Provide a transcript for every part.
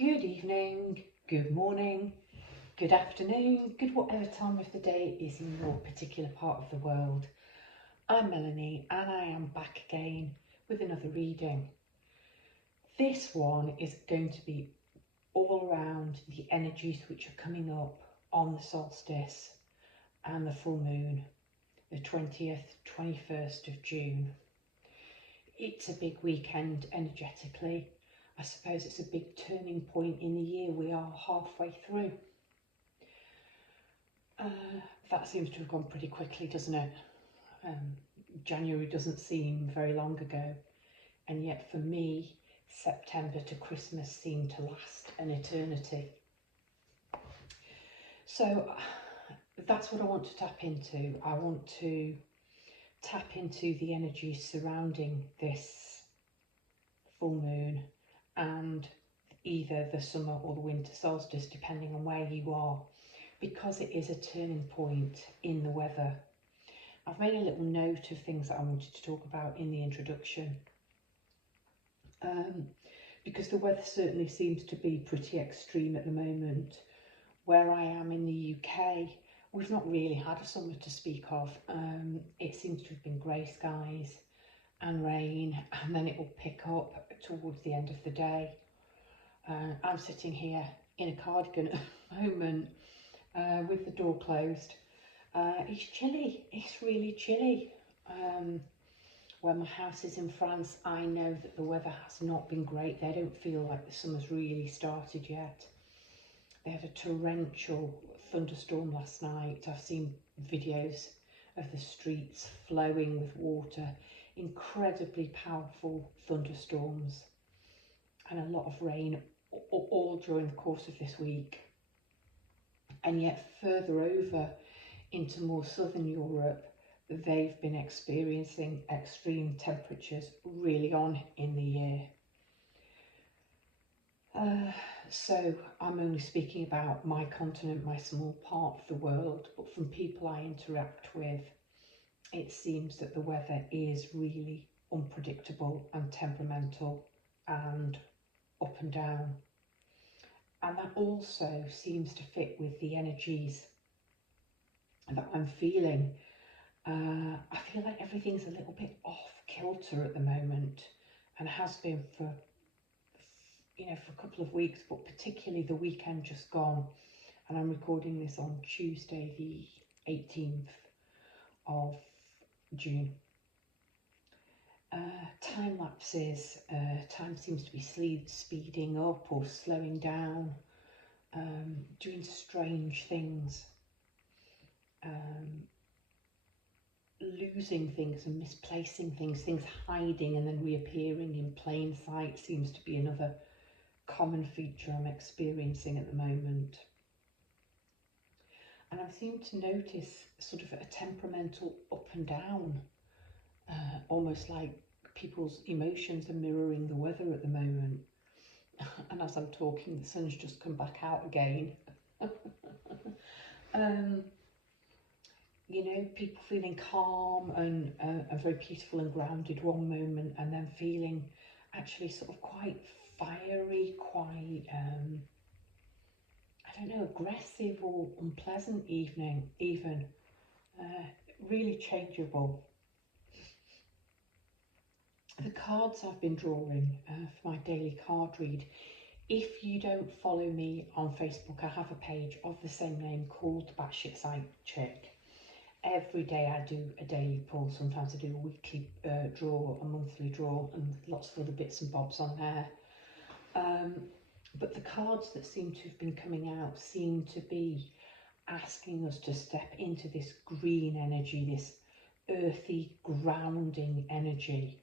Good evening, good morning, good afternoon, good whatever time of the day it is in your particular part of the world. I'm Melanie and I am back again with another reading. This one is going to be all around the energies which are coming up on the solstice and the full moon, the 20th, 21st of June. It's a big weekend energetically. I suppose it's a big turning point in the year. We are halfway through. That seems to have gone pretty quickly, doesn't it? January doesn't seem very long ago, and yet for me, September to Christmas seemed to last an eternity. So that's what I want to tap into. I want to tap into the energies surrounding this full moon and either the summer or the winter solstice, depending on where you are, because it is a turning point in the weather. I've made a little note of things that I wanted to talk about in the introduction, because the weather certainly seems to be pretty extreme at the moment. Where I am in the UK, we've not really had a summer to speak of. It seems to have been grey skies and rain, and then it will pick up towards the end of the day. I'm sitting here in a cardigan at the moment with the door closed. It's chilly, it's really chilly. Where my house is in France, I know that the weather has not been great. They don't feel like the summer's really started yet. They had a torrential thunderstorm last night. I've seen videos of the streets flowing with water. Incredibly powerful thunderstorms and a lot of rain all during the course of this week. And yet further over into more southern Europe, they've been experiencing extreme temperatures really on in the year. So I'm only speaking about my continent, my small part of the world, but from people I interact with, it seems that the weather is really unpredictable and temperamental and up and down. And that also seems to fit with the energies that I'm feeling. I feel like everything's a little bit off kilter at the moment, and has been for a couple of weeks, but particularly the weekend just gone. And I'm recording this on Tuesday the 18th of June. Time lapses, time seems to be speeding up or slowing down, doing strange things, losing things and misplacing things, things hiding and then reappearing in plain sight seems to be another common feature I'm experiencing at the moment. And I seem to notice sort of a temperamental up and down, almost like people's emotions are mirroring the weather at the moment. And as I'm talking, the sun's just come back out again. People feeling calm and very peaceful and grounded one moment, and then feeling actually sort of quite fiery, quite, aggressive or unpleasant even, really changeable. The cards I've been drawing for my daily card read, if you don't follow me on Facebook, I have a page of the same name called Batshit Psychik. Every day I do a daily pull. Sometimes I do a weekly draw, a monthly draw, and lots of other bits and bobs on there. But the cards that seem to have been coming out seem to be asking us to step into this green energy, this earthy, grounding energy.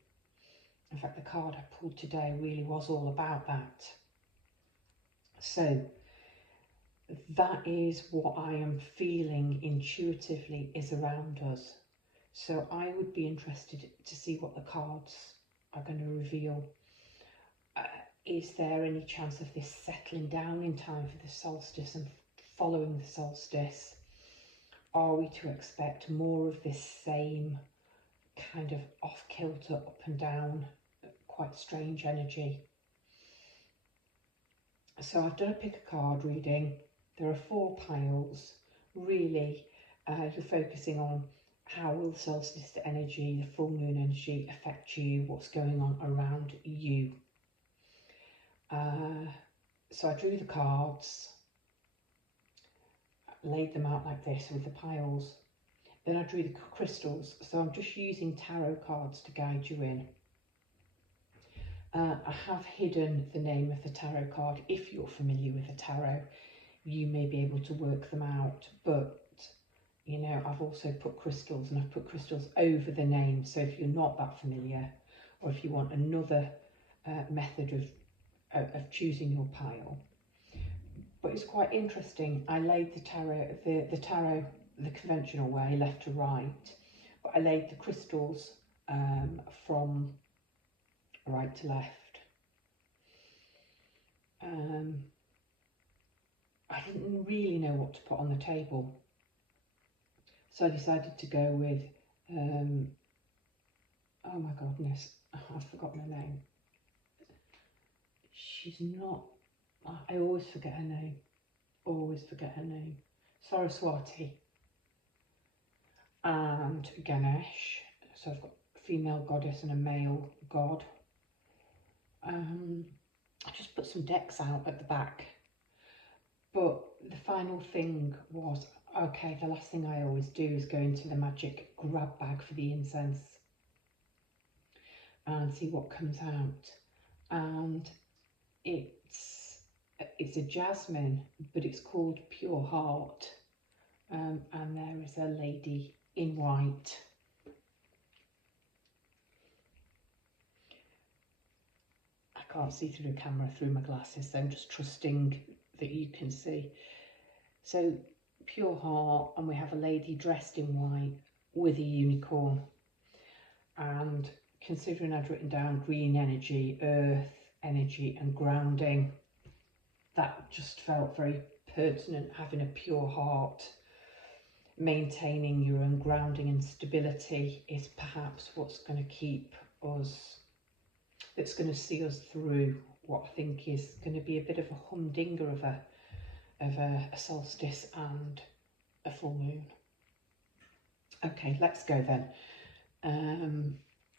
In fact, the card I pulled today really was all about that. So that is what I am feeling intuitively is around us. So I would be interested to see what the cards are going to reveal. Is there any chance of this settling down in time for the solstice and following the solstice? Are we to expect more of this same kind of off-kilter, up and down, quite strange energy? So I've done a pick a card reading. There are 4 piles. Really, you're focusing on how will the solstice energy, the full moon energy affect you, what's going on around you. So I drew the cards, laid them out like this with the piles. Then I drew the crystals. So I'm just using tarot cards to guide you in. I have hidden the name of the tarot card. If you're familiar with the tarot, you may be able to work them out, but you know, I've also put crystals, and I've put crystals over the name. So if you're not that familiar, or if you want another method of choosing your pile. But it's quite interesting. I laid the tarot the conventional way, left to right, but I laid the crystals from right to left. I didn't really know what to put on the table, so I decided to go with, oh my goodness, I've forgotten her name. She's not, I always forget her name, Saraswati and Ganesh. So I've got a female goddess and a male god. I just put some decks out at the back, but the final thing was, okay, the last thing I always do is go into the magic grab bag for the incense and see what comes out. And it's a jasmine, but it's called Pure Heart, and there is a lady in white. I can't see through the camera through my glasses, so I'm just trusting that you can see. So Pure Heart, and we have a lady dressed in white with a unicorn. And considering I'd written down green energy, earth energy and grounding, that just felt very pertinent. Having a pure heart, maintaining your own grounding and stability is perhaps what's going to keep us, that's going to see us through what I think is going to be a bit of a humdinger of a solstice and a full moon. Okay, let's go then.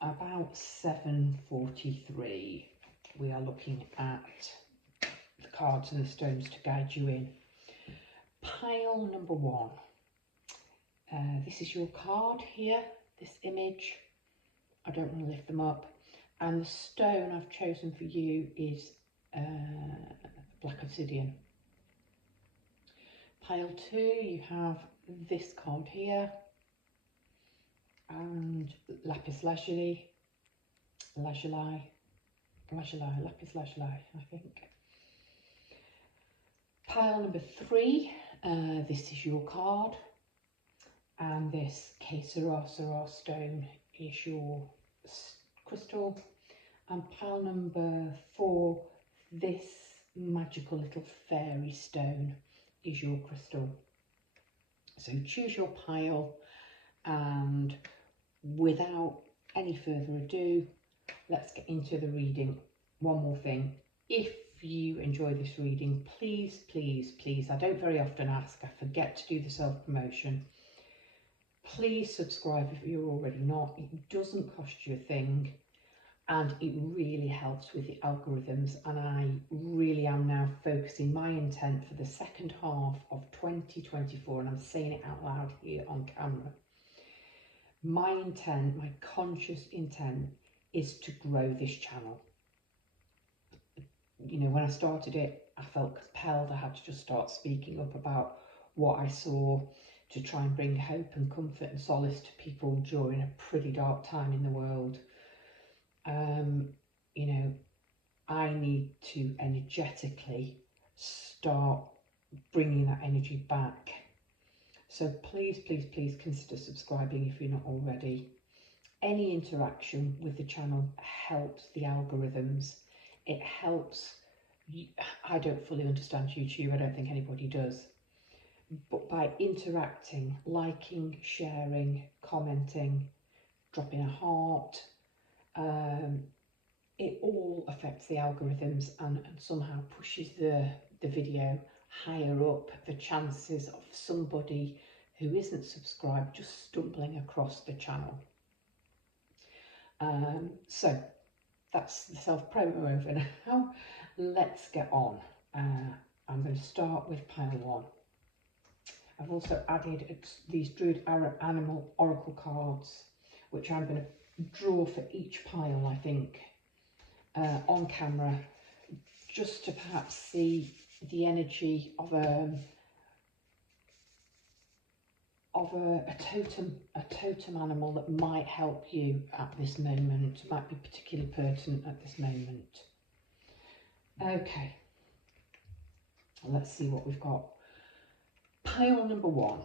About 7:43, we are looking at the cards and the stones to guide you in. Pile number 1. This is your card here, this image. I don't want to lift them up. And the stone I've chosen for you is black obsidian. Pile 2, you have this card here, and lapis lazuli, lapis lazuli, I think. Pile number 3, this is your card, and this Kesara stone is your crystal. And pile number 4, this magical little fairy stone is your crystal. So choose your pile, and without any further ado, let's get into the reading. One more thing, if you enjoy this reading, please, I don't very often ask, I forget to do the self-promotion, please subscribe if you're already not. It doesn't cost you a thing, and it really helps with the algorithms. And I really am now focusing my intent for the second half of 2024, and I'm saying it out loud here on camera. My intent, my conscious intent, is to grow this channel. You know, when I started it, I felt compelled, I had to just start speaking up about what I saw, to try and bring hope and comfort and solace to people during a pretty dark time in the world. You know, I need to energetically start bringing that energy back. So please consider subscribing if you're not already. Any interaction with the channel helps the algorithms. It helps. I don't fully understand YouTube. I don't think anybody does. But by interacting, liking, sharing, commenting, dropping a heart, it all affects the algorithms and somehow pushes the video higher up, the chances of somebody who isn't subscribed just stumbling across the channel. So that's the self-promo over now. Let's get on. I'm going to start with pile 1. I've also added these Druid Animal Oracle cards, which I'm going to draw for each pile, I think, on camera, just to perhaps see the energy of a totem animal that might help you at this moment, might be particularly pertinent at this moment. Okay, let's see what we've got. Pile number 1,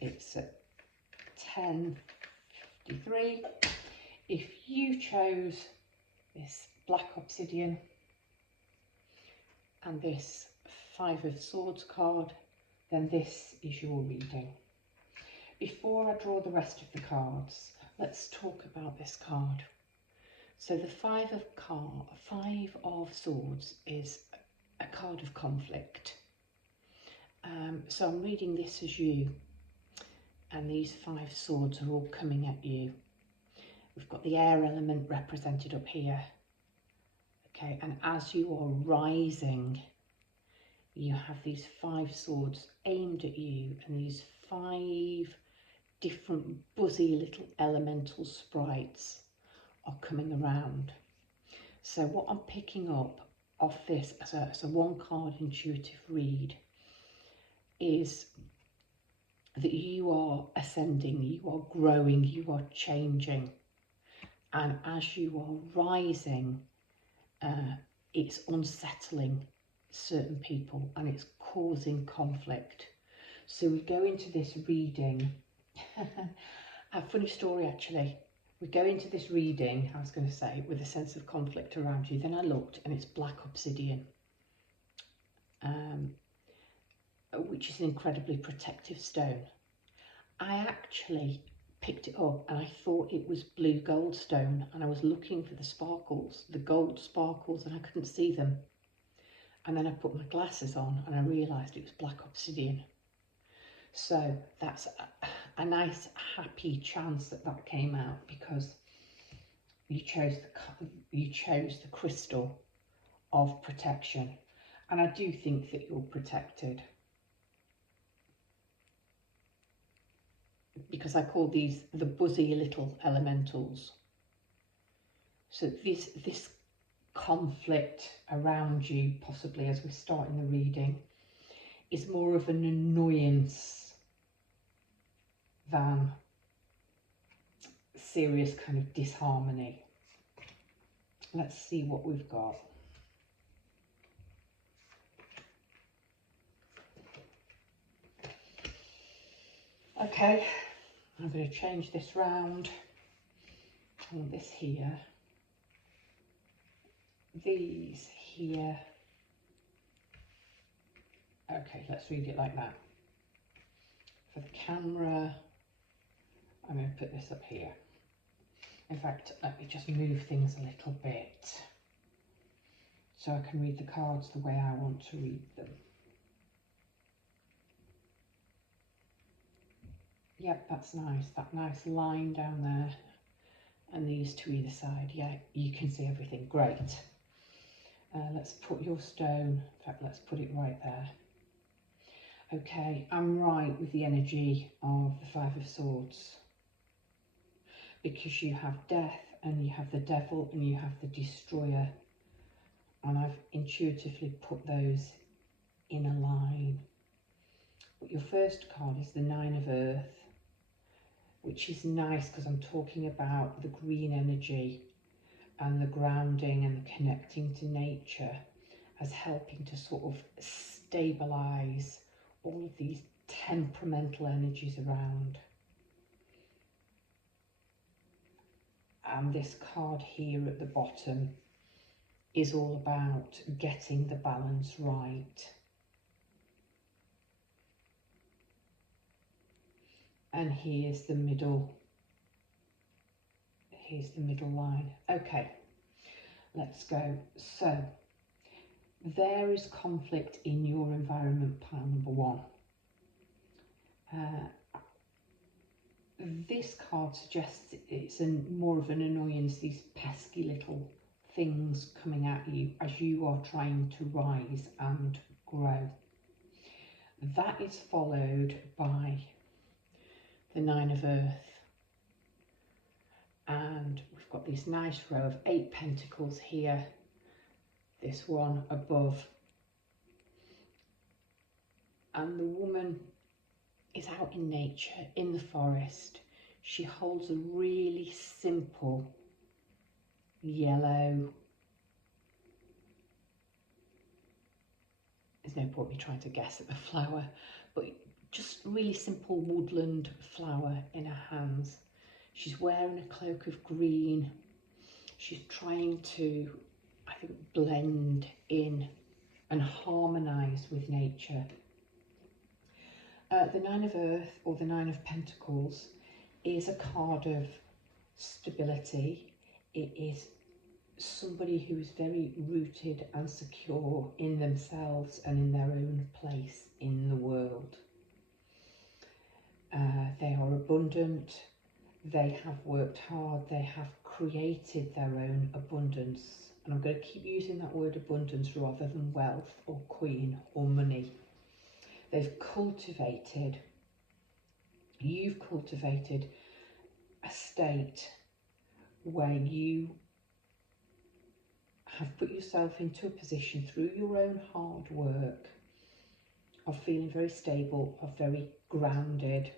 it's at 10:53. If you chose this black obsidian and this 5 of Swords card, then this is your reading. Before I draw the rest of the cards, let's talk about this card. So the 5 of Swords is a card of conflict. So I'm reading this as you, and these 5 swords are all coming at you. We've got the air element represented up here. Okay, and as you are rising, you have these 5 swords aimed at you, and these 5 different buzzy little elemental sprites are coming around. So what I'm picking up off this as a 1 card intuitive read is that you are ascending, you are growing, you are changing, and as you are rising, it's unsettling certain people and it's causing conflict. So we go into this reading. A funny story actually. We go into this reading, I was going to say, with a sense of conflict around you. Then I looked and it's black obsidian, which is an incredibly protective stone. I actually picked it up and I thought it was blue gold stone, and I was looking for the sparkles, the gold sparkles, and I couldn't see them. And then I put my glasses on and I realised it was black obsidian. So that's a nice happy chance that that came out, because you chose the crystal of protection, and I do think that you're protected, because I call these the buzzy little elementals. So this conflict around you, possibly as we're starting the reading, is more of an annoyance than serious kind of disharmony. Let's see what we've got. Okay, I'm going to change this round. I want this here, these here. Okay, let's read it like that. For the camera, I'm going to put this up here. In fact, let me just move things a little bit so I can read the cards the way I want to read them. Yep, that's nice. That nice line down there and these to either side. Yeah, you can see everything. Great. Let's put your stone, in fact, let's put it right there. Okay, I'm right with the energy of the 5 of Swords, because you have death and you have the devil and you have the destroyer, and I've intuitively put those in a line. But your first card is the 9 of Earth, which is nice because I'm talking about the green energy and the grounding and the connecting to nature as helping to sort of stabilise all of these temperamental energies around. And this card here at the bottom is all about getting the balance right. And here's the middle line. Okay, Let's go. So there is conflict in your environment, pile number one. This card suggests it's more of an annoyance, these pesky little things coming at you as you are trying to rise and grow. That is followed by the Nine of Earth. And we've got this nice row of 8 pentacles here, this one above. And the woman is out in nature, in the forest. She holds a really simple yellow, there's no point me trying to guess at the flower, but just really simple woodland flower in her hands. She's wearing a cloak of green. She's trying to, I think, blend in and harmonise with nature. The Nine of Earth, or the Nine of Pentacles, is a card of stability. It is somebody who is very rooted and secure in themselves and in their own place in the world. They are abundant. They have worked hard. They have created their own abundance. And I'm going to keep using that word abundance rather than wealth or queen or money. They've cultivated, you've cultivated a state where you have put yourself into a position through your own hard work of feeling very stable, of very grounded,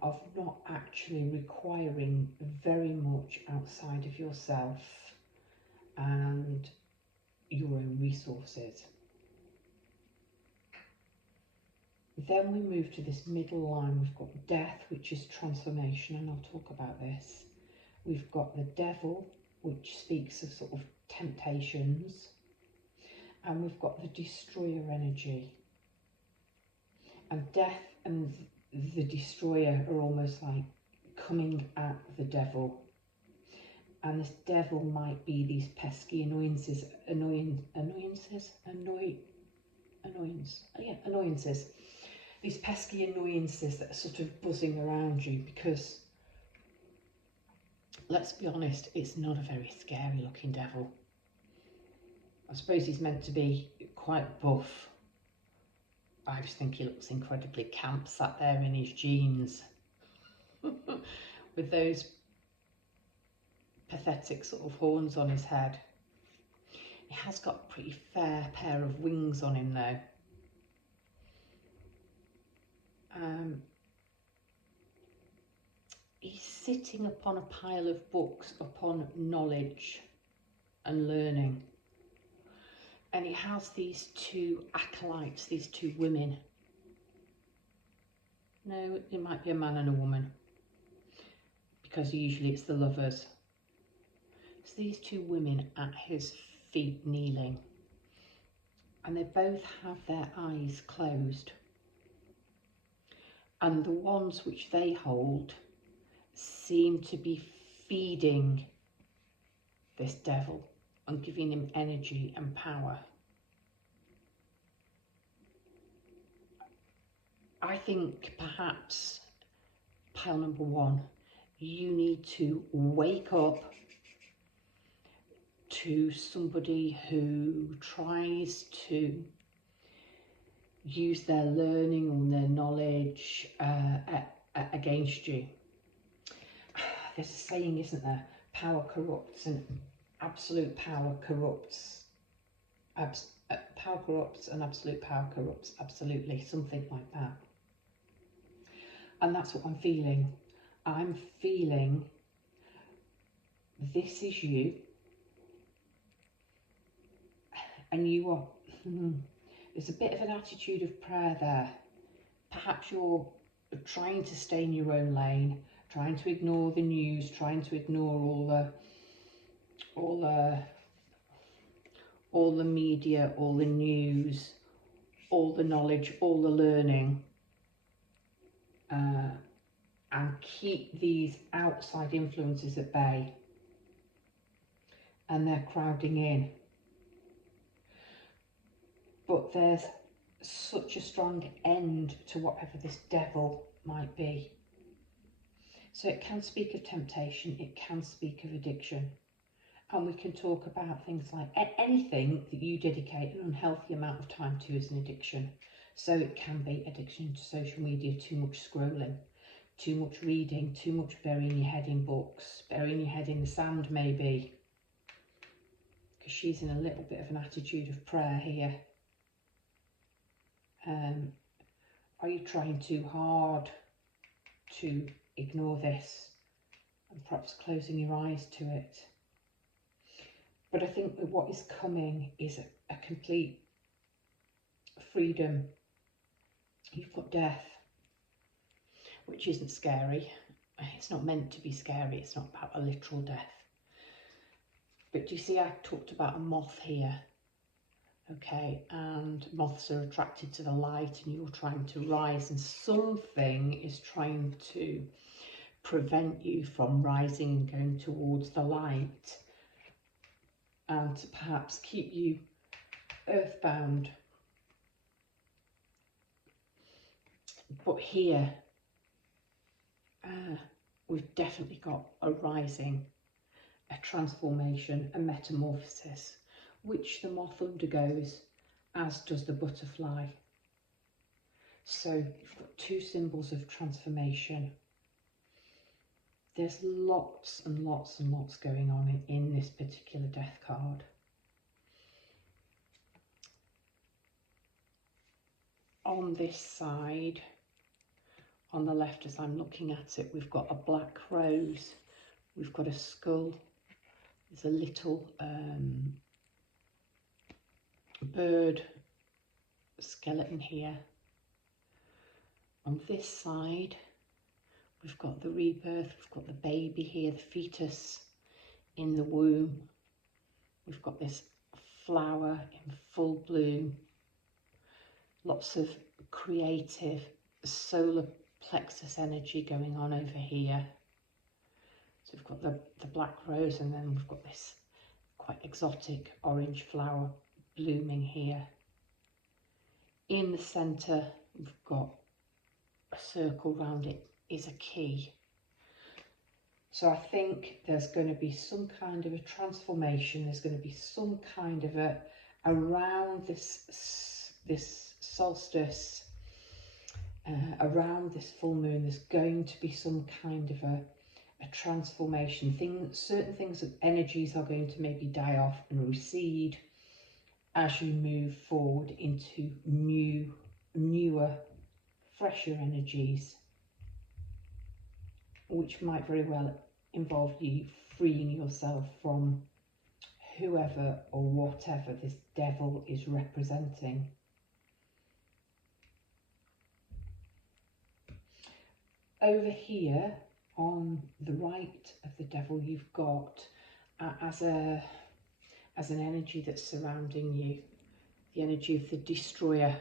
of not actually requiring very much outside of yourself and your own resources. Then we move to this middle line. We've got death, which is transformation, and I'll talk about this. We've got the devil, which speaks of sort of temptations, and we've got the destroyer energy. And death and the destroyer are almost like coming at the devil. And this devil might be these pesky annoyances. These pesky annoyances that are sort of buzzing around you, because let's be honest, it's not a very scary looking devil. I suppose he's meant to be quite buff. I just think he looks incredibly camp, sat there in his jeans with those pathetic sort of horns on his head. He has got a pretty fair pair of wings on him though. He's sitting upon a pile of books, upon knowledge and learning. And he has these 2 acolytes, these 2 women. No, it might be a man and a woman, because usually it's the lovers. It's these 2 women at his feet kneeling, and they both have their eyes closed. And the wands which they hold seem to be feeding this devil and giving him energy and power. I think perhaps, pile number one, you need to wake up to somebody who tries to use their learning or their knowledge against you. There's a saying, isn't there? Power corrupts, and absolute power corrupts. Power corrupts and absolute power corrupts. Absolutely, something like that. And that's what I'm feeling. I'm feeling this is you. And you are, there's a bit of an attitude of prayer there. Perhaps you're trying to stay in your own lane, trying to ignore the news, trying to ignore all the media, all the news, all the knowledge, all the learning, and keep these outside influences at bay. and they're crowding in. But there's such a strong end to whatever this devil might be. So it can speak of temptation, it can speak of addiction. And we can talk about things like anything that you dedicate an unhealthy amount of time to is an addiction. So it can be addiction to social media, too much scrolling, too much reading, too much burying your head in books, burying your head in the sand maybe. Because she's in a little bit of an attitude of prayer here. Are you trying too hard to ignore this and perhaps closing your eyes to it? But I think that what is coming is a complete freedom. You've got death, which isn't scary. It's not meant to be scary. It's not about a literal death. But do you see I talked about a moth here? Okay, and moths are attracted to the light and you're trying to rise and something is trying to prevent you from rising and going towards the light and to perhaps keep you earthbound. But here, we've definitely got a rising, a transformation, a metamorphosis, which the moth undergoes, as does the butterfly. So you've got two symbols of transformation. There's lots and lots and lots going on in this particular death card. On this side, on the left as I'm looking at it, we've got a black rose, we've got a skull, there's a little bird skeleton here. On this side, we've got the rebirth, we've got the baby here, the fetus in the womb. We've got this flower in full bloom. Lots of creative solar plexus energy going on over here. So we've got the black rose and then we've got this quite exotic orange flower blooming here. In the centre, we've got a circle round it is a key. So I think there's going to be some kind of a transformation. There's going to be some kind of a, around this solstice, around this full moon, there's going to be some kind of a transformation. Certain things, energies are going to maybe die off and recede as you move forward into newer, fresher energies, which might very well involve you freeing yourself from whoever or whatever this devil is representing. Over here on the right of the devil, you've got as an energy that's surrounding you, the energy of the destroyer.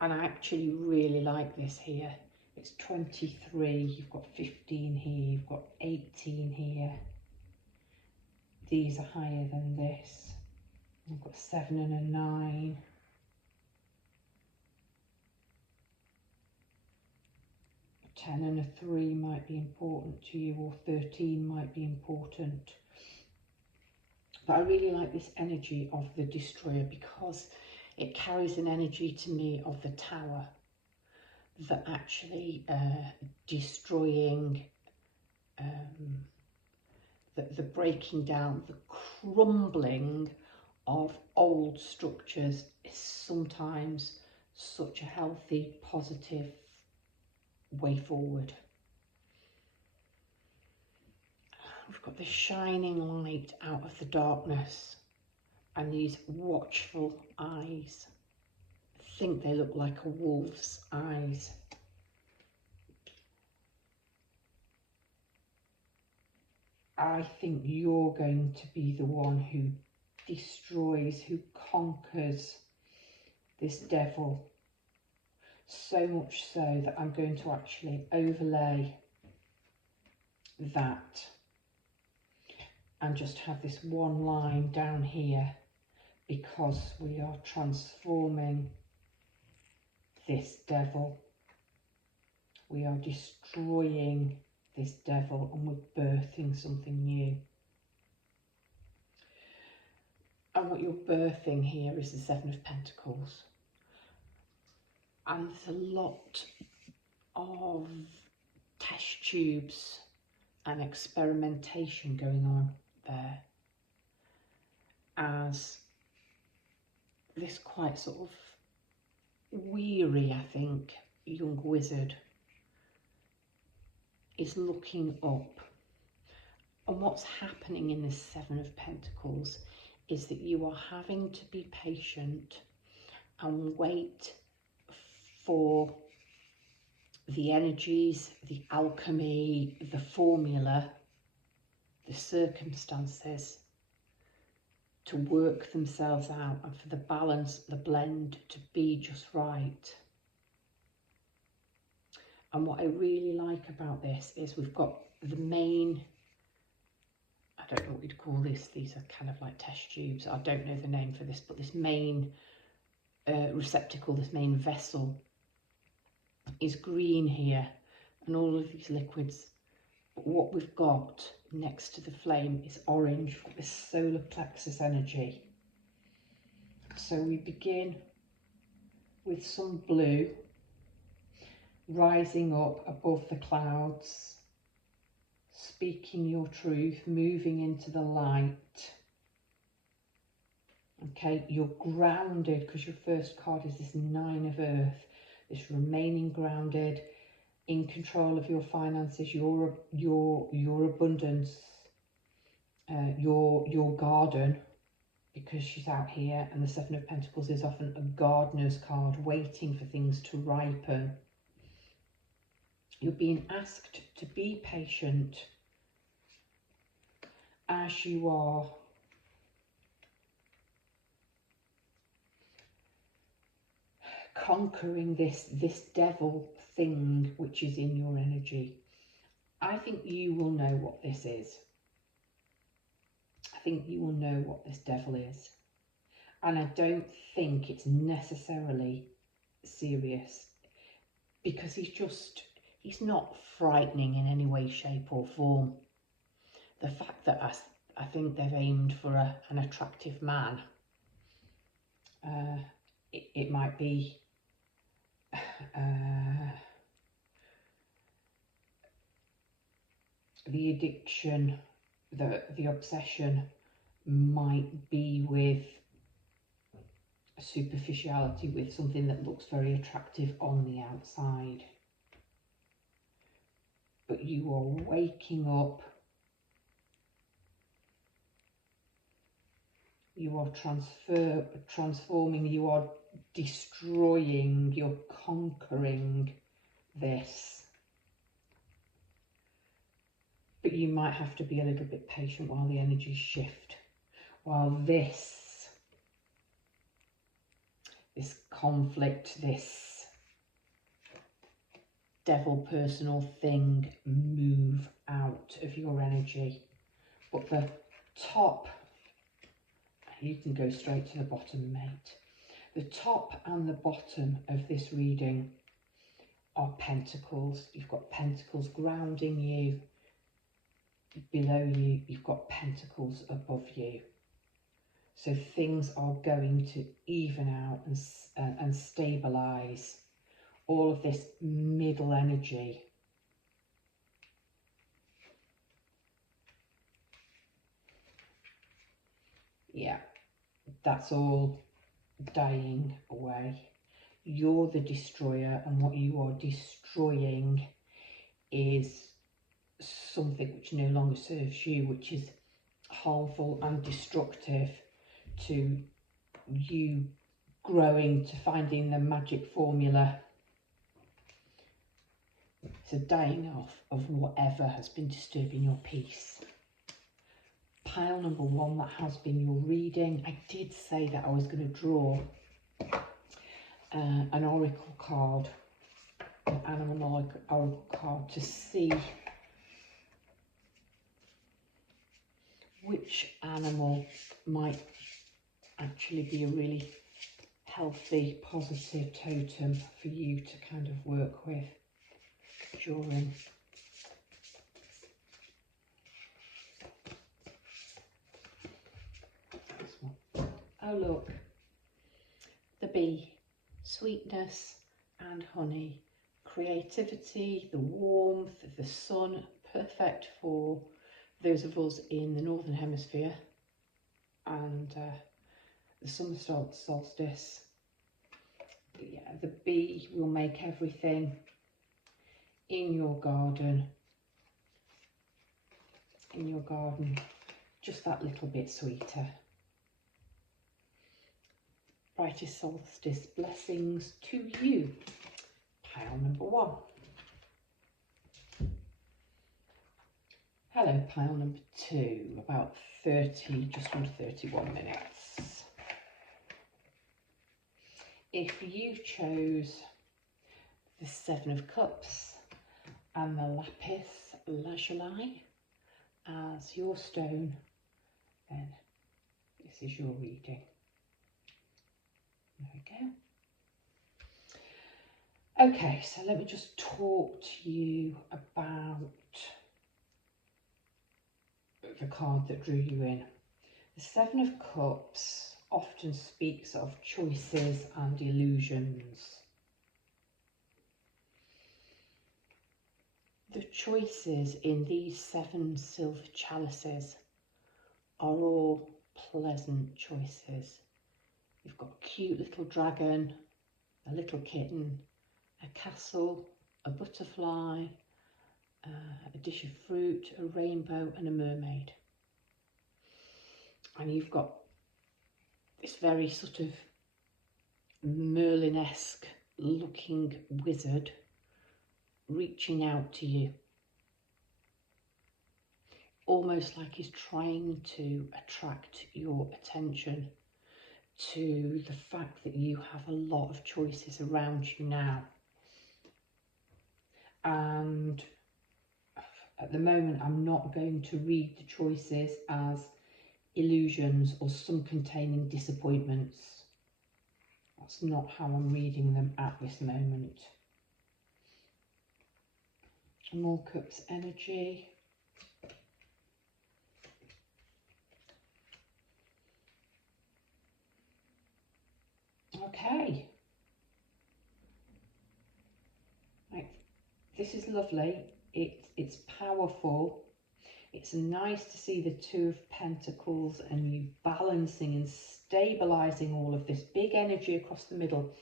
And I actually really like this here. It's 23, you've got 15 here, you've got 18 here. These are higher than this. I've got 7 and a 9. A 10 and a 3 might be important to you, or 13 might be important. But I really like this energy of the destroyer because it carries an energy to me of the tower, that actually destroying, the breaking down, the crumbling of old structures is sometimes such a healthy, positive way forward. We've got this shining light out of the darkness and these watchful eyes. I think they look like a wolf's eyes. I think you're going to be the one who destroys, who conquers this devil. So much so that I'm going to actually overlay that. and just have this one line down here, because we are transforming this devil. We are destroying this devil, and we're birthing something new. And what you're birthing here is the Seven of Pentacles. And there's a lot of test tubes and experimentation going on there, as this quite sort of weary, I think, young wizard is looking up. And what's happening in this Seven of Pentacles is that you are having to be patient and wait for the energies, the alchemy, the formula, the circumstances to work themselves out, and for the balance, the blend to be just right. And what I really like about this is we've got the main, I don't know what you'd call this, these are kind of like test tubes, I don't know the name for this, but this main receptacle, this main vessel is green here, and all of these liquids. But what we've got next to the flame is orange, this solar plexus energy. So we begin with some blue rising up above the clouds, speaking your truth, moving into the light. Okay, you're grounded because your first card is this Nine of Earth, this remaining grounded, in control of your finances, your abundance, your garden, because she's out here, and the Seven of Pentacles is often a gardener's card, waiting for things to ripen. You're being asked to be patient as you are conquering this devil thing which is in your energy. I think you will know what this is. I think you will know what this devil is. And I don't think it's necessarily serious, because he's not frightening in any way, shape or form. The fact that I think they've aimed for an attractive man, it might be the addiction, the obsession might be with superficiality, with something that looks very attractive on the outside. But you are waking up, you are transforming, you are destroying, you're conquering this. But you might have to be a little bit patient while the energies shift, while this conflict, this devil personal thing move out of your energy. But the top, you can go straight to the bottom, mate. The top and the bottom of this reading are pentacles. You've got pentacles grounding you. Below you, you've got pentacles above you. So things are going to even out and stabilize. All of this middle energy. Yeah, that's all dying away. You're the destroyer, and what you are destroying is something which no longer serves you, which is harmful and destructive to you growing, to finding the magic formula. It's a dying off of whatever has been disturbing your peace. Pile number one, that has been your reading. I did say that I was going to draw an oracle card, an animal oracle card, to see which which animal might actually be a really healthy, positive totem for you to kind of work with during this one. Oh look, the bee, sweetness and honey, creativity, the warmth, the sun, perfect for those of us in the Northern Hemisphere, and the summer solstice. Yeah, the bee will make everything in your garden, just that little bit sweeter. Brightest solstice blessings to you. Pile number 1. Hello, pile number 2, about 30, just under 31 minutes. If you chose the 7 of Cups and the lapis lazuli as your stone, then this is your reading. There we go. Okay, so let me just talk to you about the card that drew you in. The 7 of Cups often speaks of choices and illusions. The choices in these 7 silver chalices are all pleasant choices. You've got a cute little dragon, a little kitten, a castle, a butterfly, a dish of fruit, a rainbow and a mermaid. And you've got this very sort of Merlin-esque looking wizard reaching out to you, almost like he's trying to attract your attention to the fact that you have a lot of choices around you now. And at the moment, I'm not going to read the choices as illusions or some containing disappointments. That's not how I'm reading them at this moment. More Cups energy. Okay. Right. This is lovely. It's powerful. It's nice to see the 2 of Pentacles and you balancing and stabilising all of this big energy across the middle.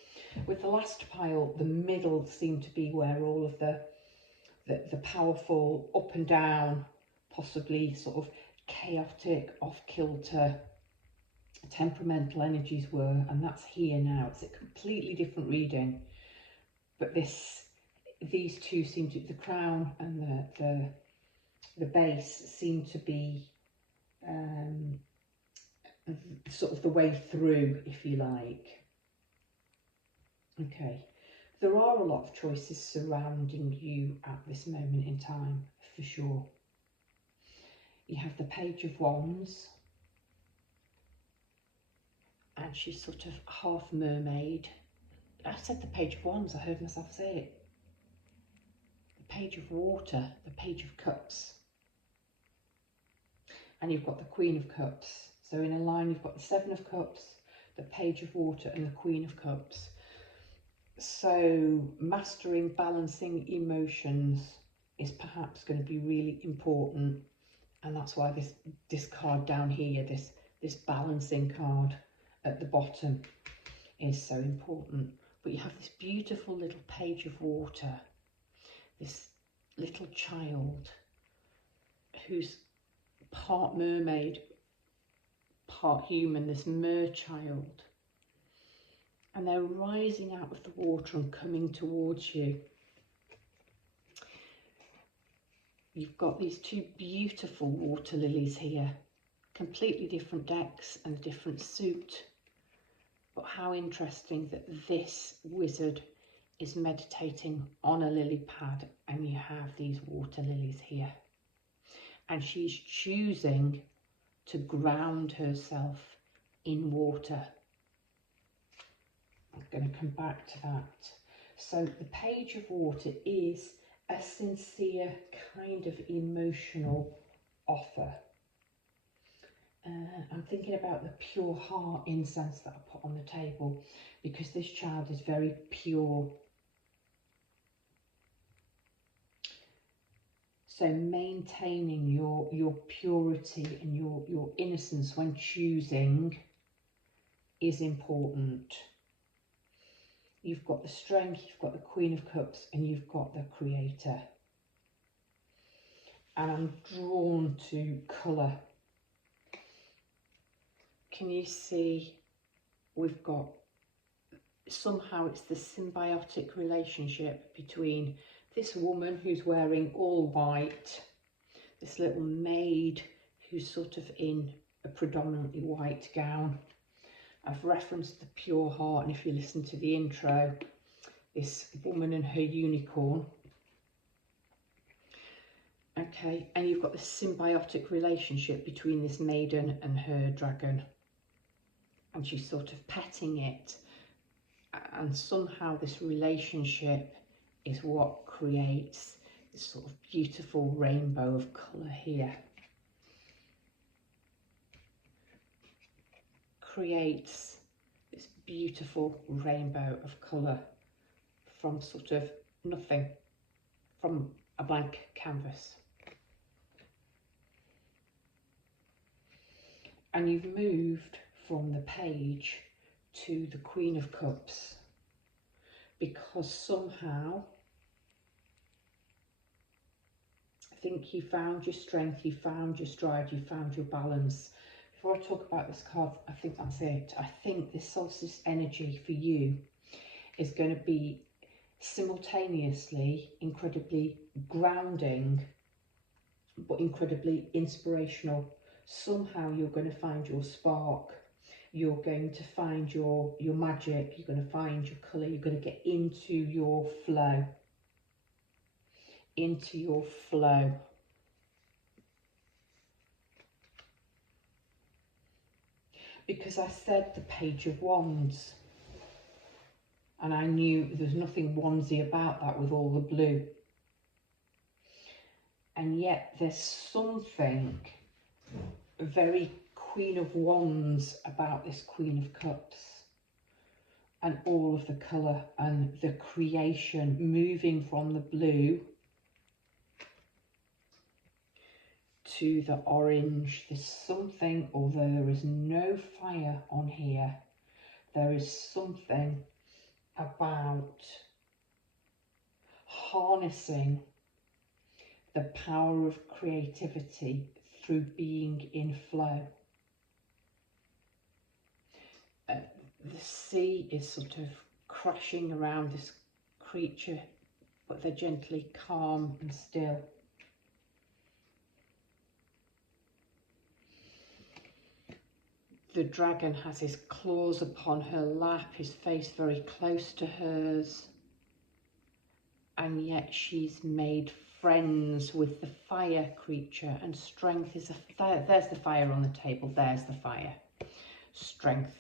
With the last pile, the middle seemed to be where all of the powerful up and down, possibly sort of chaotic, off-kilter, temperamental energies were, and that's here now. It's a completely different reading, but these 2 seem to, the crown and the base seem to be sort of the way through, if you like. Okay, there are a lot of choices surrounding you at this moment in time, for sure. You have the Page of Wands, and she's sort of half mermaid. I said the Page of Wands, I heard myself say it. The Page of Water, the Page of Cups. And you've got the Queen of Cups. So in a line, you've got the 7 of Cups, the Page of Water and the Queen of Cups. So mastering, balancing emotions is perhaps going to be really important. And that's why this card down here, this balancing card at the bottom is so important. But you have this beautiful little Page of Water, this little child who's part mermaid, part human, this mer child. And they're rising out of the water and coming towards you. You've got these 2 beautiful water lilies here, completely different decks and a different suit. But how interesting that this wizard is meditating on a lily pad and you have these water lilies here. And she's choosing to ground herself in water. I'm going to come back to that. So the Page of Water is a sincere kind of emotional offer. I'm thinking about the pure heart incense that I put on the table, because this child is very pure. So maintaining your purity and your innocence when choosing is important. You've got the Strength, you've got the Queen of Cups, and you've got the Creator. And I'm drawn to colour. Can you see we've got, somehow it's the symbiotic relationship between this woman who's wearing all white, this little maid who's sort of in a predominantly white gown. I've referenced the pure heart, and if you listen to the intro, this woman and her unicorn. Okay, and you've got the symbiotic relationship between this maiden and her dragon. And she's sort of petting it. And somehow this relationship is what creates this sort of beautiful rainbow of colour here. Creates this beautiful rainbow of colour from sort of nothing, from a blank canvas. And you've moved from the Page to the Queen of Cups, because somehow I think you found your strength, you found your stride, you found your balance. Before I talk about this card, I think that's it. I think this solstice energy for you is going to be simultaneously incredibly grounding, but incredibly inspirational. Somehow you're going to find your spark. You're going to find your magic. You're going to find your colour. You're going to get into your flow. Into your flow. Because I said the Page of Wands, and I knew there's nothing wandsy about that with all the blue. And yet there's something very Queen of Wands about this Queen of Cups, and all of the colour and the creation, moving from the blue to the orange. There's something, although there is no fire on here, there is something about harnessing the power of creativity through being in flow. The sea is sort of crashing around this creature, but they're gently calm and still. The dragon has his claws upon her lap, his face very close to hers, and yet she's made friends with the fire creature, and strength is there's the fire on the table, there's the fire. Strength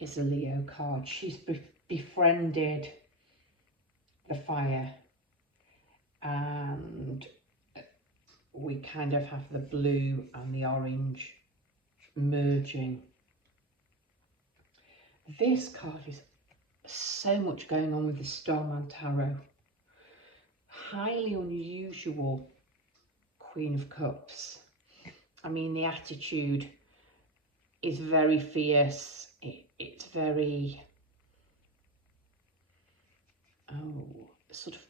is a Leo card. She's befriended the fire, and we kind of have the blue and the orange merging. This card is so much going on with the Starman Tarot. Highly unusual Queen of Cups. I mean, the attitude is very fierce. It's very, sort of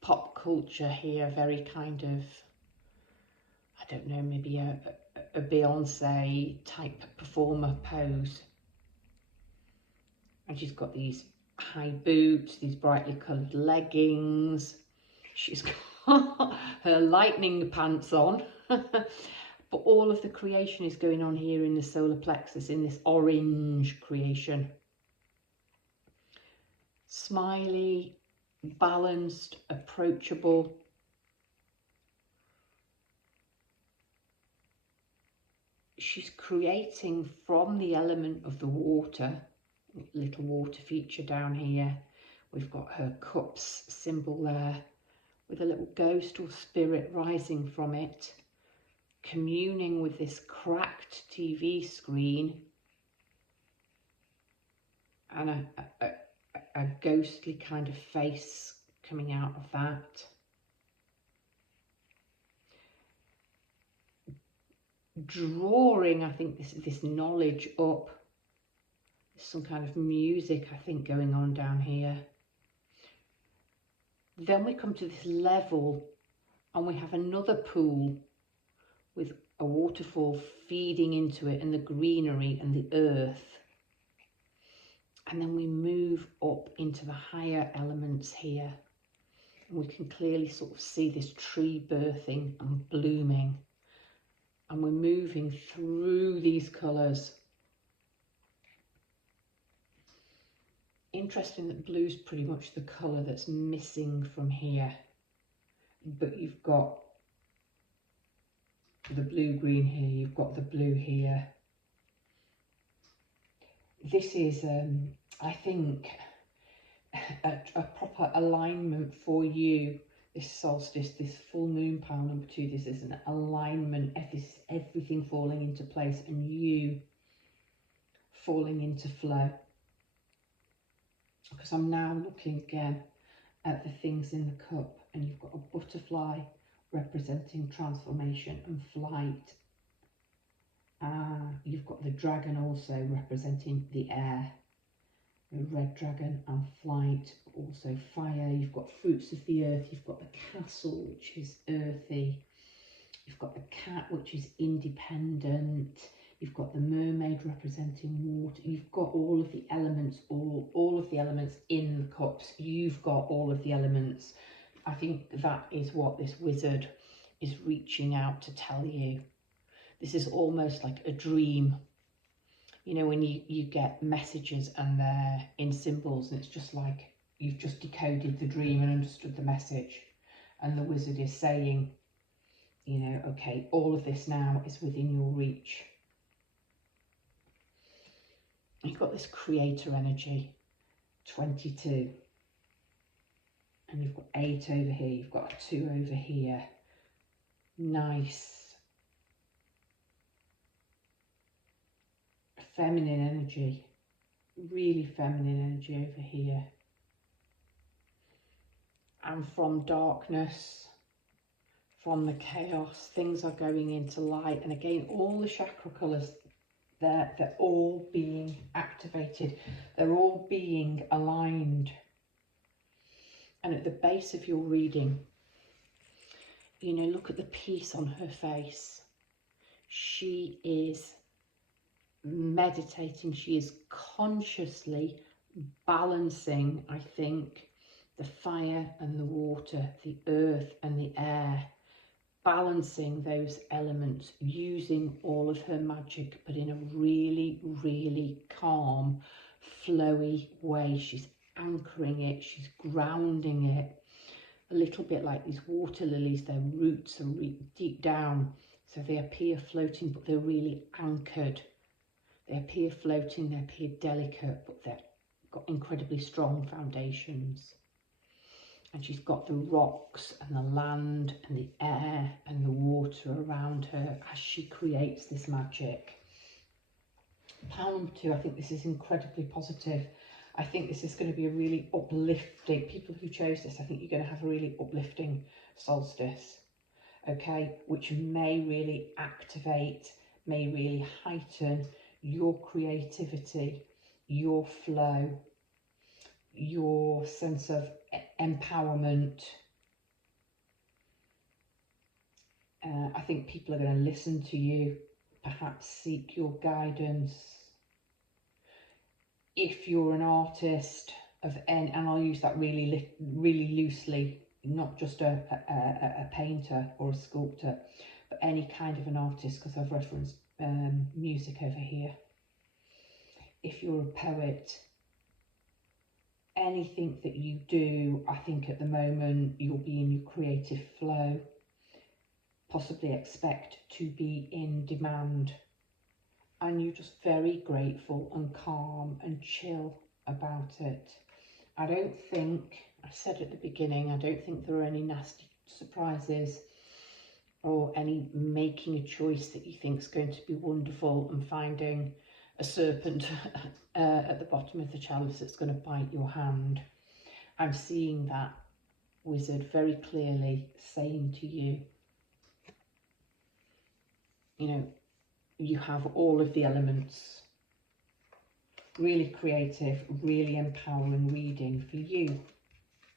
pop culture here, very kind of, I don't know, maybe a Beyonce type performer pose. And she's got these high boots, these brightly coloured leggings. She's got her lightning pants on. But all of the creation is going on here in the solar plexus, in this orange creation. Smiley, balanced, approachable. she's creating from the element of the water, little water feature down here. We've got her cups symbol there with a little ghost or spirit rising from it, communing with this cracked TV screen and a ghostly kind of face coming out of that. Drawing, I think, this knowledge up. There's some kind of music, I think, going on down here. Then we come to this level and we have another pool with a waterfall feeding into it and the greenery and the earth. And then we move up into the higher elements here. And we can clearly sort of see this tree birthing and blooming. And we're moving through these colours. Interesting that blue's pretty much the colour that's missing from here. But you've got the blue-green here, you've got the blue here. This is, I think, a proper alignment for you. This solstice, this full moon pile number 2, this is an alignment, everything falling into place and you falling into flow. Because I'm now looking again at the things in the cup, and you've got a butterfly representing transformation and flight. You've got the dragon also representing the air, the red dragon, and flight, also fire. You've got fruits of the earth, you've got the castle, which is earthy, you've got the cat, which is independent, you've got the mermaid representing water, you've got all of the elements, all of the elements in the cups, you've got all of the elements. I think that is what this wizard is reaching out to tell you. This is almost like a dream. You know, when you get messages and they're in symbols and it's just like you've just decoded the dream and understood the message. And the wizard is saying, you know, okay, all of this now is within your reach. You've got this creator energy, 22. And you've got 8 over here, you've got a 2 over here. Nice. Feminine energy, really feminine energy over here. And from darkness, from the chaos, things are going into light. And again, all the chakra colours, they're all being activated. They're all being aligned. And at the base of your reading, you know, look at the peace on her face. She is meditating, she is consciously balancing, I think, the fire and the water, the earth and the air, balancing those elements, using all of her magic, but in a really, really calm, flowy way. She's anchoring it, she's grounding it, a little bit like these water lilies. Their roots are deep down, so they appear floating, but they're really anchored. They appear floating, they appear delicate, but they've got incredibly strong foundations. And she's got the rocks and the land and the air and the water around her as she creates this magic. Pile number 2, I think this is incredibly positive. I think this is going to be a really uplifting, people who chose this, I think you're going to have a really uplifting solstice, okay, which may really activate, may really heighten your creativity, your flow, your sense of empowerment. I think people are going to listen to you, perhaps seek your guidance. If you're an artist of any, and I'll use that really loosely, not just a painter or a sculptor, but any kind of an artist, because I've referenced music over here. If you're a poet, anything that you do, I think at the moment you'll be in your creative flow, possibly expect to be in demand. and you're just very grateful and calm and chill about it. I don't think, I said at the beginning, I don't think there are any nasty surprises or any making a choice that you think is going to be wonderful and finding a serpent at the bottom of the chalice that's going to bite your hand. I'm seeing that wizard very clearly saying to you, you know, you have all of the elements. Really creative, really empowering reading for you.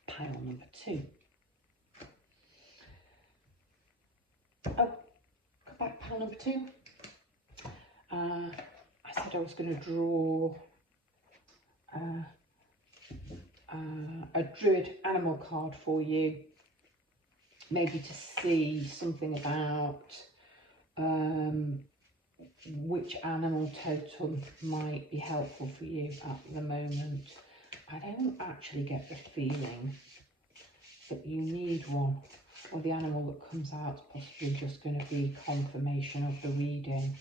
Pile number 2. Oh, go back, pile number 2. I said I was going to draw a druid animal card for you, maybe to see something about which animal totem might be helpful for you at the moment. I don't actually get the feeling that you need one, or the animal that comes out is possibly just going to be confirmation of the reading.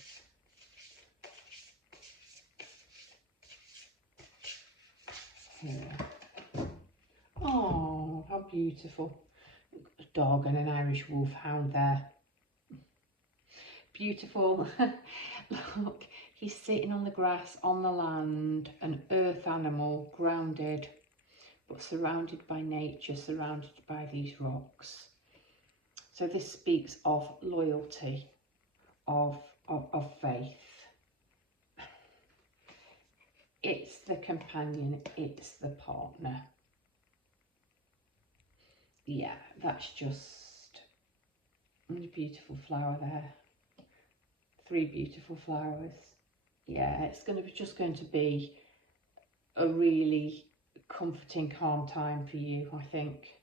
Here. Oh, how beautiful. A dog and an Irish wolfhound there. Beautiful. Look, he's sitting on the grass, on the land, an earth animal, grounded, but surrounded by nature, surrounded by these rocks. So this speaks of loyalty, of faith. It's the companion, it's the partner. Yeah, that's just a beautiful flower there. 3 beautiful flowers. Yeah, it's just going to be a really comforting, calm time for you, I think.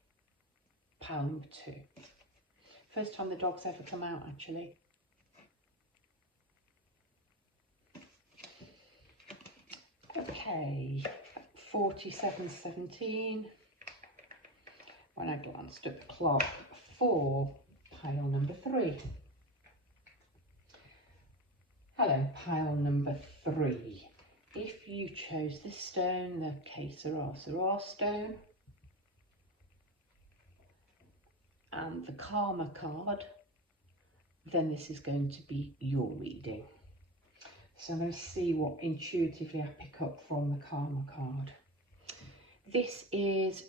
Pile number 2. First time the dog's ever come out, actually. Okay, 47:17. When I glanced at the clock, for pile number 3. Hello, pile number 3. If you chose this stone, the Kesara stone, and the Karma card, then this is going to be your reading. So I'm going to see what intuitively I pick up from the Karma card. This is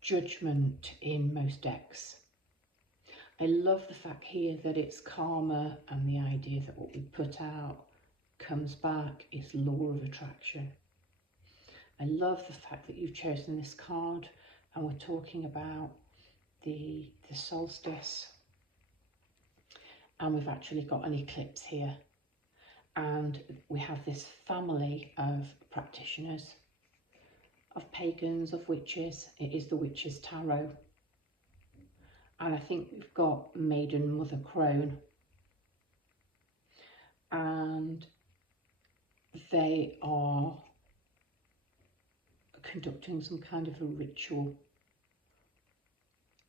judgment in most decks. I love the fact here that it's karma and the idea that what we put out comes back. It's law of attraction. I love the fact that you've chosen this card, and we're talking about the solstice, and we've actually got an eclipse here, and we have this family of practitioners, of pagans, of witches. It is the Witches' Tarot. And I think we've got Maiden Mother Crone, and they are conducting some kind of a ritual,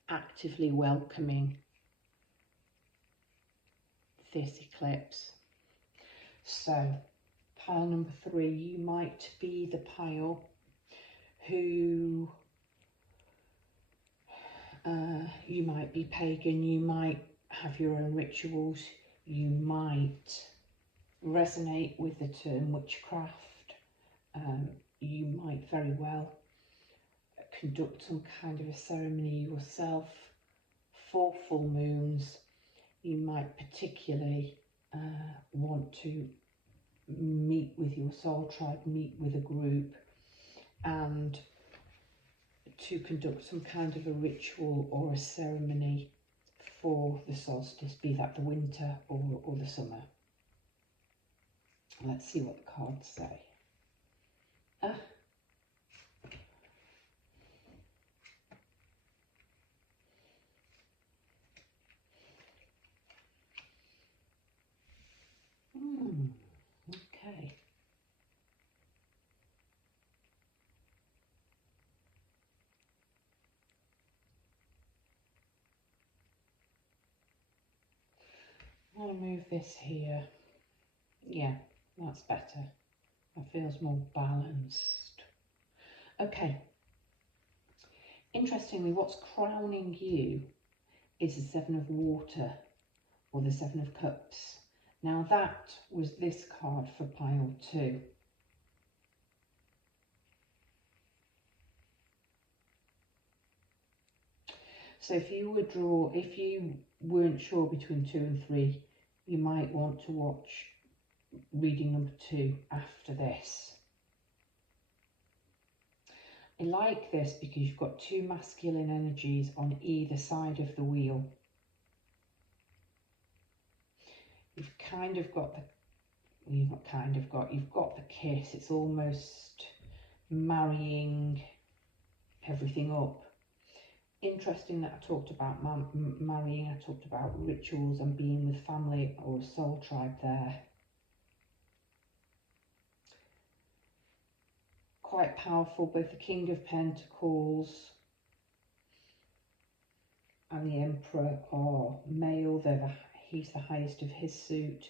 actively welcoming this eclipse. So pile number 3, you might be the pile who you might be pagan, you might have your own rituals, you might resonate with the term witchcraft, you might very well conduct some kind of a ceremony yourself for full moons. You might particularly want to meet with your soul tribe, meet with a group, and to conduct some kind of a ritual or a ceremony for the solstice, be that the winter or the summer. Let's see what the cards say. Okay. I'm going to move this here. Yeah, that's better. That feels more balanced. Okay. Interestingly, what's crowning you is the Seven of Water, or the Seven of Cups. Now that was this card for pile 2. So if you weren't sure between 2 and 3, you might want to watch reading number 2 after this. I like this because you've got 2 masculine energies on either side of the wheel. You've kind of got you've got the kiss. It's almost marrying everything up. Interesting that I talked about marrying, I talked about rituals and being with family or a soul tribe there. Quite powerful, both the King of Pentacles and the Emperor are male. He's the highest of his suit.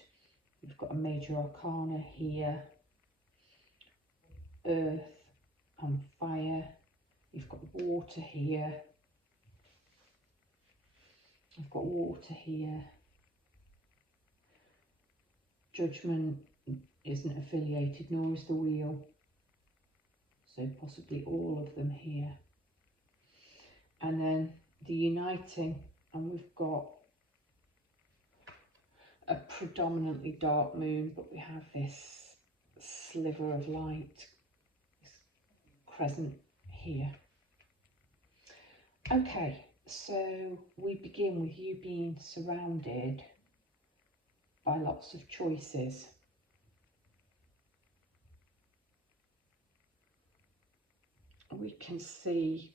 You've got a major arcana here, earth and fire. You've got water here. I've got water here. Judgment isn't affiliated, nor is the wheel. So possibly all of them here. And then the uniting, and we've got a predominantly dark moon, but we have this sliver of light, this crescent here. Okay, so we begin with you being surrounded by lots of choices. We can see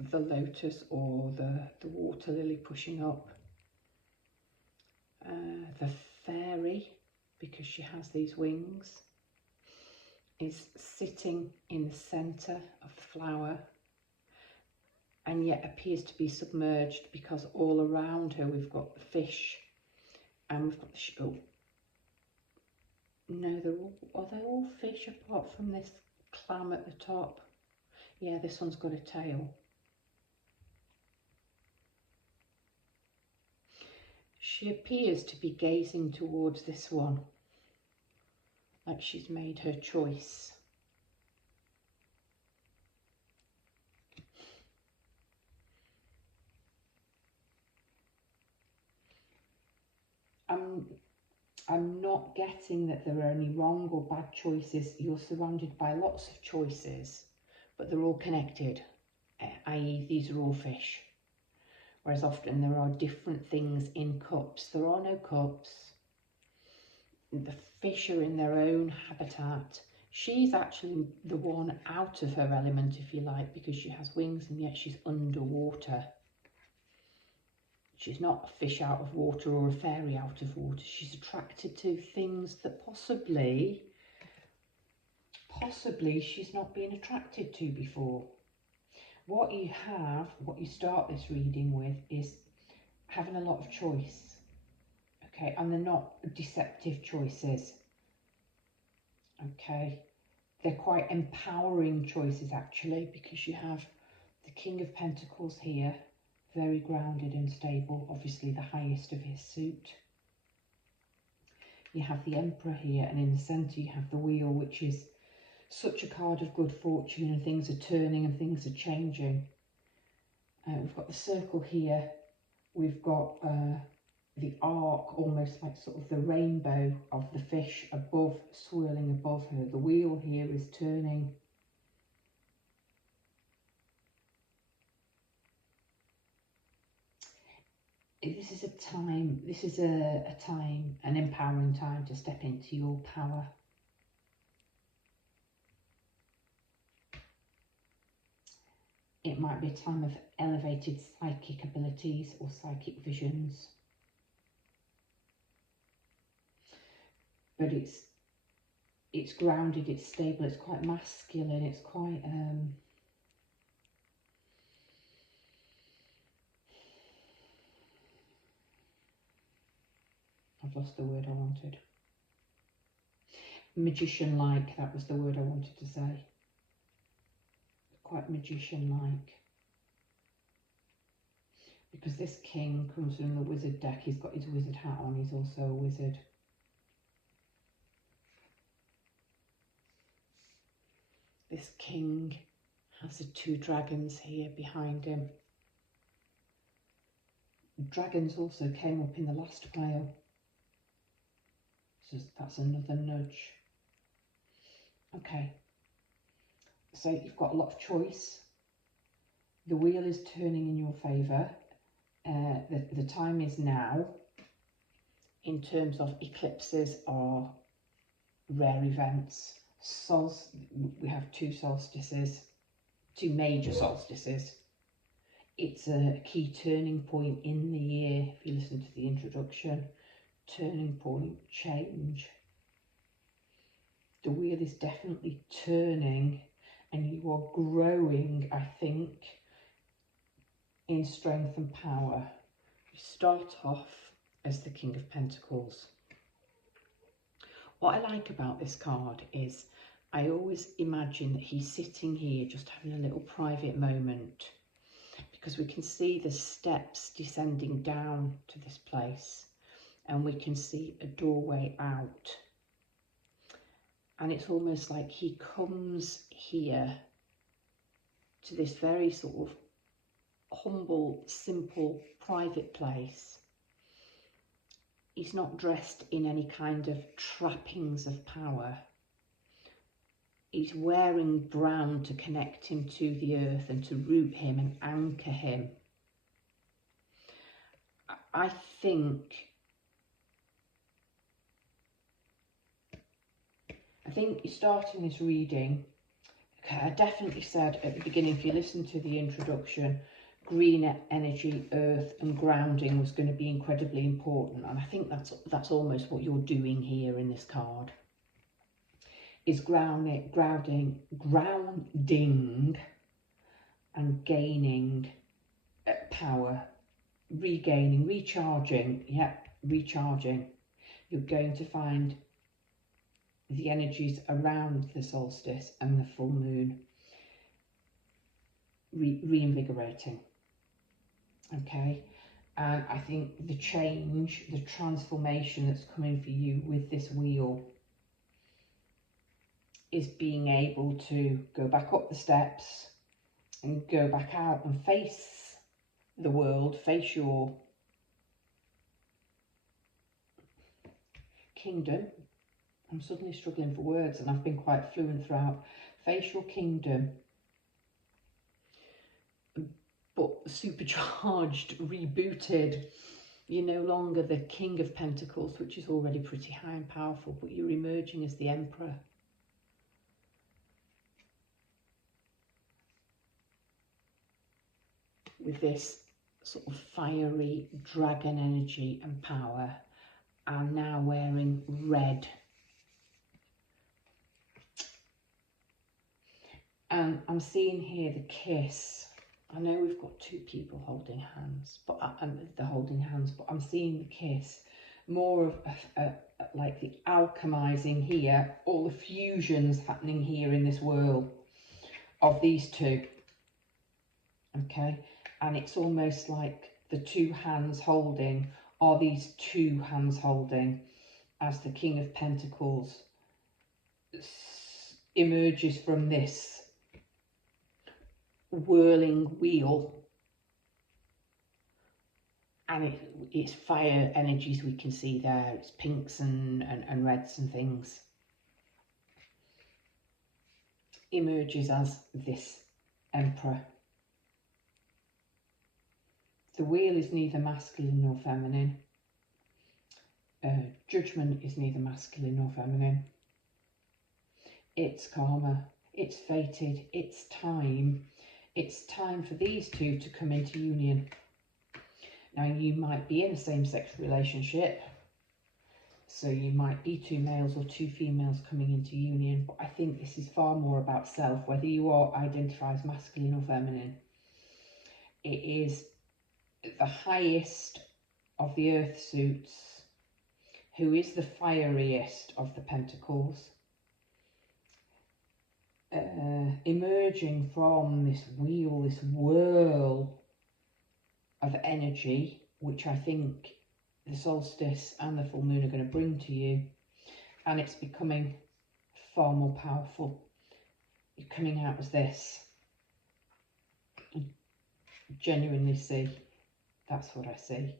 the lotus or the water lily pushing up. The fairy, because she has these wings, is sitting in the centre of the flower and yet appears to be submerged, because all around her we've got the fish and we've got the oh no, are they all fish apart from this clam at the top? Yeah, this one's got a tail. She appears to be gazing towards this one, like she's made her choice. I'm not getting that there are any wrong or bad choices. You're surrounded by lots of choices, but they're all connected, i.e. these are all fish. Whereas often there are different things in cups. There are no cups. The fish are in their own habitat. She's actually the one out of her element, if you like, because she has wings and yet she's underwater. She's not a fish out of water or a fairy out of water. She's attracted to things that possibly she's not been attracted to before. What you start this reading with is having a lot of choice. Okay, and they're not deceptive choices. Okay, they're quite empowering choices actually, because you have the King of Pentacles here, very grounded and stable, obviously the highest of his suit. You have the Emperor here, and in the centre you have the Wheel, which is such a card of good fortune, and things are turning and things are changing. We've got the Circle here, we've got the arc, almost like sort of the rainbow of the fish above, swirling above her. The Wheel here is turning. This is a time, an empowering time to step into your power. It might be a time of elevated psychic abilities or psychic visions. But it's grounded, it's stable, it's quite masculine, it's quite I've lost the word I wanted. Magician-like, that was the word I wanted to say. Quite magician-like. Because this king comes from the wizard deck, he's got his wizard hat on, he's also a wizard. This king has the 2 dragons here behind him. Dragons also came up in the last pile. So that's another nudge. Okay. So you've got a lot of choice. The wheel is turning in your favour. The time is now. In terms of eclipses or rare events, we have 2 solstices, 2 major solstices. It's a key turning point in the year. If you listen to the introduction, turning point, change. The wheel is definitely turning, and you are growing, I think, in strength and power. You start off as the King of Pentacles. What I like about this card is I always imagine that he's sitting here just having a little private moment, because we can see the steps descending down to this place, and we can see a doorway out. And it's almost like he comes here to this very sort of humble, simple, private place. He's not dressed in any kind of trappings of power. He's wearing brown to connect him to the earth and to root him and anchor him. I think you're starting this reading. Okay, I definitely said at the beginning, if you listen to the introduction, green energy, earth and grounding was going to be incredibly important, and I think that's almost what you're doing here in this card, is grounding and gaining power, regaining, recharging. Recharging. You're going to find the energies around the solstice and the full moon reinvigorating. Okay, and I think the change, the transformation that's coming for you with this wheel is being able to go back up the steps and go back out and face the world, face your kingdom. I'm suddenly struggling for words, and I've been quite fluent throughout. Face your kingdom, but supercharged, rebooted. You're no longer the King of Pentacles, which is already pretty high and powerful, but you're emerging as the Emperor. With this sort of fiery dragon energy and power, and now wearing red. And I'm seeing here the kiss. I know we've got 2 people holding hands, but they're holding hands, but I'm seeing the kiss. More of like the alchemizing here, all the fusions happening here in this world of these 2. Okay, and it's almost like the 2 hands holding are these 2 hands holding as the King of Pentacles emerges from this whirling wheel, and it's fire energies we can see there. It's pinks and reds and things. Emerges as this Emperor. The wheel is neither masculine nor feminine. Judgment is neither masculine nor feminine. It's karma. It's fated. It's time. It's time for these 2 to come into union. Now, you might be in a same-sex relationship, so you might be 2 males or 2 females coming into union, but I think this is far more about self, whether you identify as masculine or feminine. It is the highest of the earth suits who is the fieriest of the pentacles, emerging from this wheel, this whirl of energy, which I think the solstice and the full moon are going to bring to you, and it's becoming far more powerful. You're coming out as this. I genuinely see, that's what I see.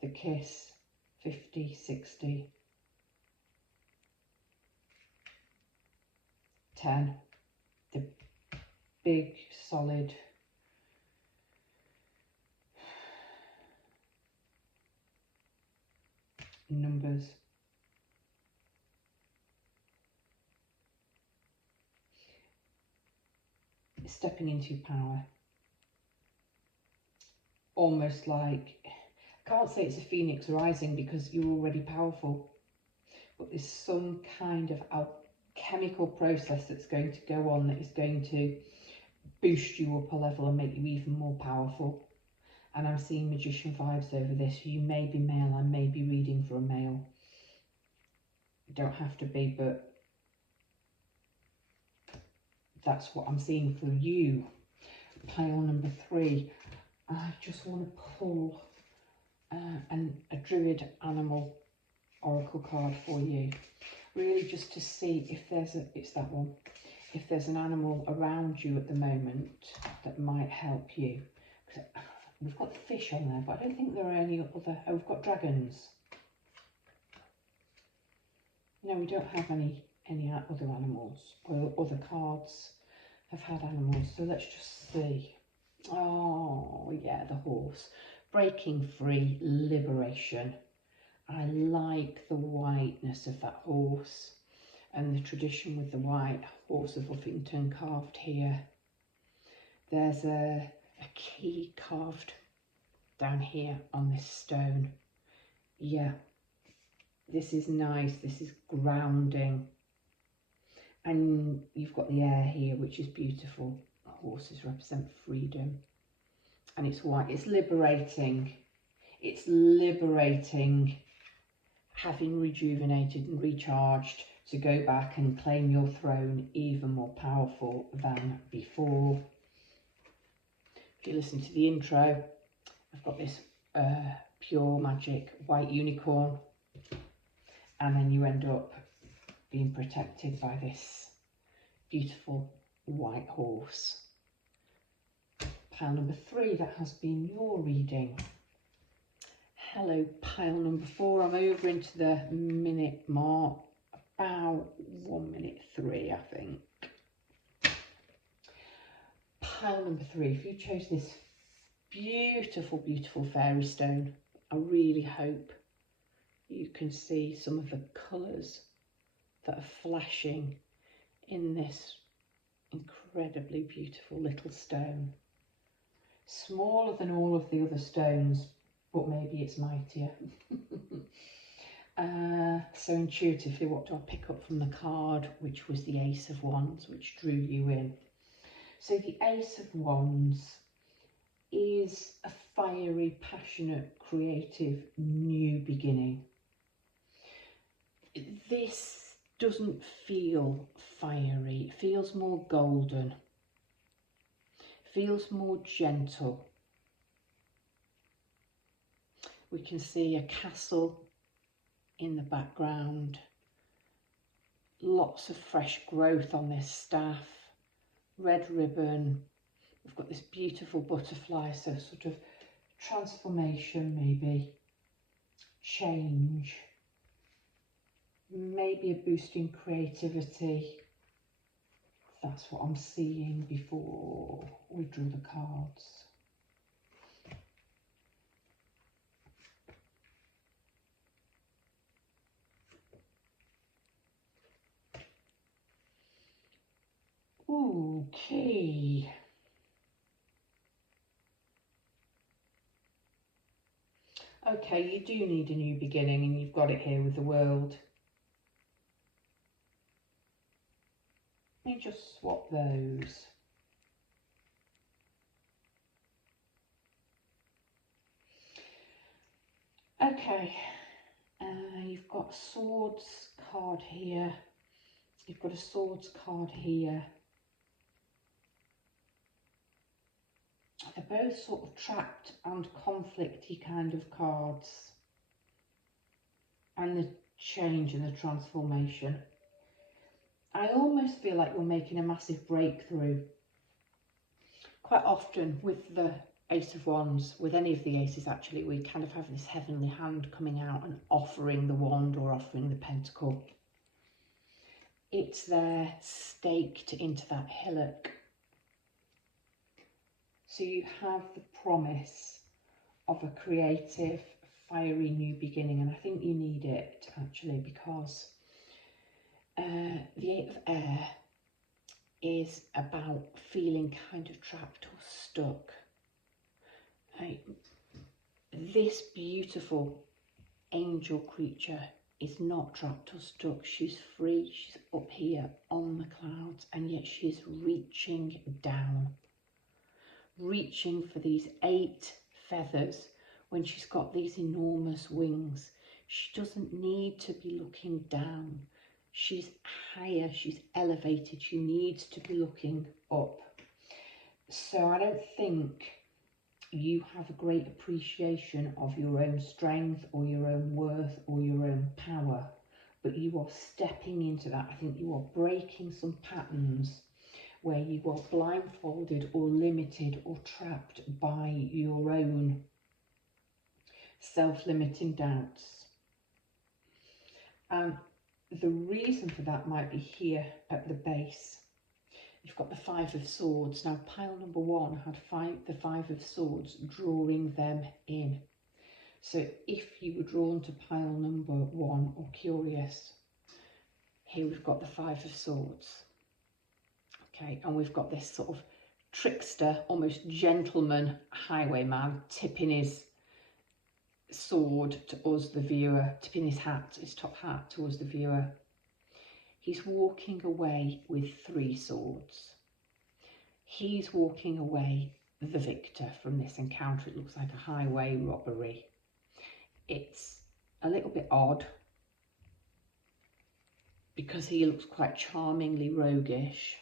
The kiss, 50, 60, 10, the big solid numbers. Stepping into power. Almost like, I can't say it's a phoenix rising because you're already powerful, but there's some kind of alchemical process that's going to go on that is going to boost you up a level and make you even more powerful. And I'm seeing magician vibes over this. You may be male, I may be reading for a male. You don't have to be, but that's what I'm seeing for you. Pile number 3. I just want to pull a druid animal oracle card for you, really just to see if there's it's that one, if there's an animal around you at the moment that might help you. We've got the fish on there, but I don't think there are any other. Oh, we've got dragons. No, we don't have any other animals, or other cards have had animals, so let's just see. Oh yeah, the horse. Breaking free, liberation. I like the whiteness of that horse and the tradition with the white horse of Uffington carved here. There's a key carved down here on this stone. Yeah, this is nice, this is grounding. And you've got the air here, which is beautiful. Horses represent freedom. And it's white, it's liberating. It's liberating, having rejuvenated and recharged, to go back and claim your throne even more powerful than before. If you listen to the intro, I've got this pure magic white unicorn, and then you end up being protected by this beautiful white horse. Pile number 3, that has been your reading. Hello, pile number 4. I'm over into the minute mark, about 1 minute 3, I think. Pile number 3, if you chose this beautiful, beautiful fairy stone, I really hope you can see some of the colours that are flashing in this incredibly beautiful little stone. Smaller than all of the other stones, but maybe it's mightier. So intuitively, what do I pick up from the card, which was the Ace of Wands, which drew you in? So the Ace of Wands is a fiery, passionate, creative, new beginning. This doesn't feel fiery, it feels more golden, feels more gentle. We can see a castle in the background, lots of fresh growth on this staff, red ribbon. We've got this beautiful butterfly, so sort of transformation, maybe change, maybe a boost in creativity. That's what I'm seeing before we draw the cards. Okay. Okay, you do need a new beginning, and you've got it here with the world. Let me just swap those. Okay, You've got swords card here. You've got a swords card here. They're both sort of trapped and conflicty kind of cards. And the change and the transformation. I almost feel like you're making a massive breakthrough. Quite often with the Ace of Wands, with any of the aces actually, we kind of have this heavenly hand coming out and offering the wand or offering the pentacle. It's there staked into that hillock. So you have the promise of a creative, fiery new beginning, and I think you need it actually, because the Eight of Air is about feeling kind of trapped or stuck. This beautiful angel creature is not trapped or stuck. She's free. She's up here on the clouds, and yet she's reaching down, reaching for these 8 feathers when she's got these enormous wings. She doesn't need to be looking down. She's higher, she's elevated. She needs to be looking up. So I don't think you have a great appreciation of your own strength or your own worth or your own power, but you are stepping into that. I think you are breaking some patterns where you are blindfolded or limited or trapped by your own self-limiting doubts. And the reason for that might be here at the base. You've got the 5 of Swords. Now, pile number 1 had the 5 of Swords drawing them in. So if you were drawn to pile number 1 or curious, here we've got the 5 of Swords. Okay, and we've got this sort of trickster, almost gentleman highwayman tipping his sword to us, the viewer, tipping his hat, his top hat towards the viewer. He's walking away with 3 swords. He's walking away the victor from this encounter. It looks like a highway robbery. It's a little bit odd because he looks quite charmingly roguish.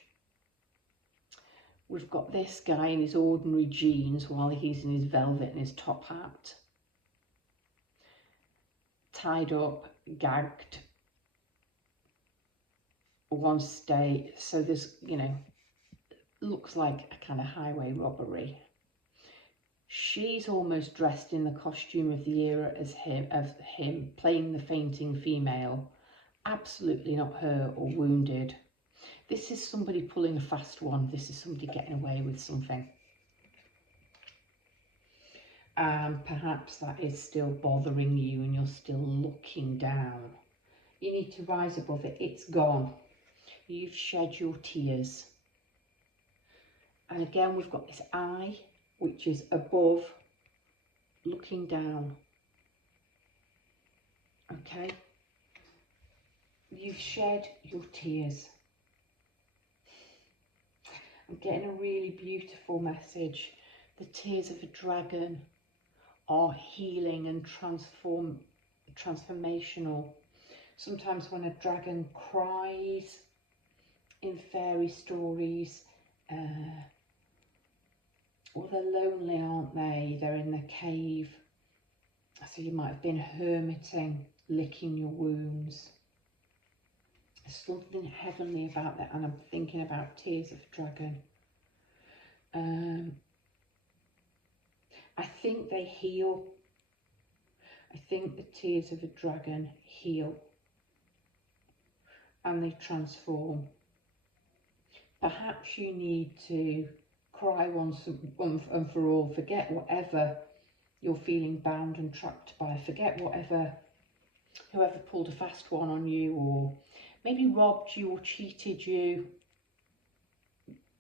We've got this guy in his ordinary jeans while he's in his velvet and his top hat. Tied up, gagged, one state. So there's, you know, looks like a kind of highway robbery. She's almost dressed in the costume of the era as him playing the fainting female. Absolutely not hurt or wounded. This is somebody pulling a fast one. This is somebody getting away with something. Perhaps that is still bothering you and you're still looking down. You need to rise above it. It's gone. You've shed your tears. And again, we've got this eye, which is above, looking down. Okay? You've shed your tears. I'm getting a really beautiful message. The tears of a dragon are healing and transformational. Sometimes when a dragon cries in fairy stories, well, they're lonely, aren't they? They're in the cave. So you might have been hermiting, licking your wounds. There's something heavenly about that, and I'm thinking about tears of a dragon. I think they heal. I think the tears of a dragon heal and they transform. Perhaps you need to cry once and for all, forget whatever you're feeling bound and trapped by, forget whoever pulled a fast one on you or maybe robbed you or cheated you,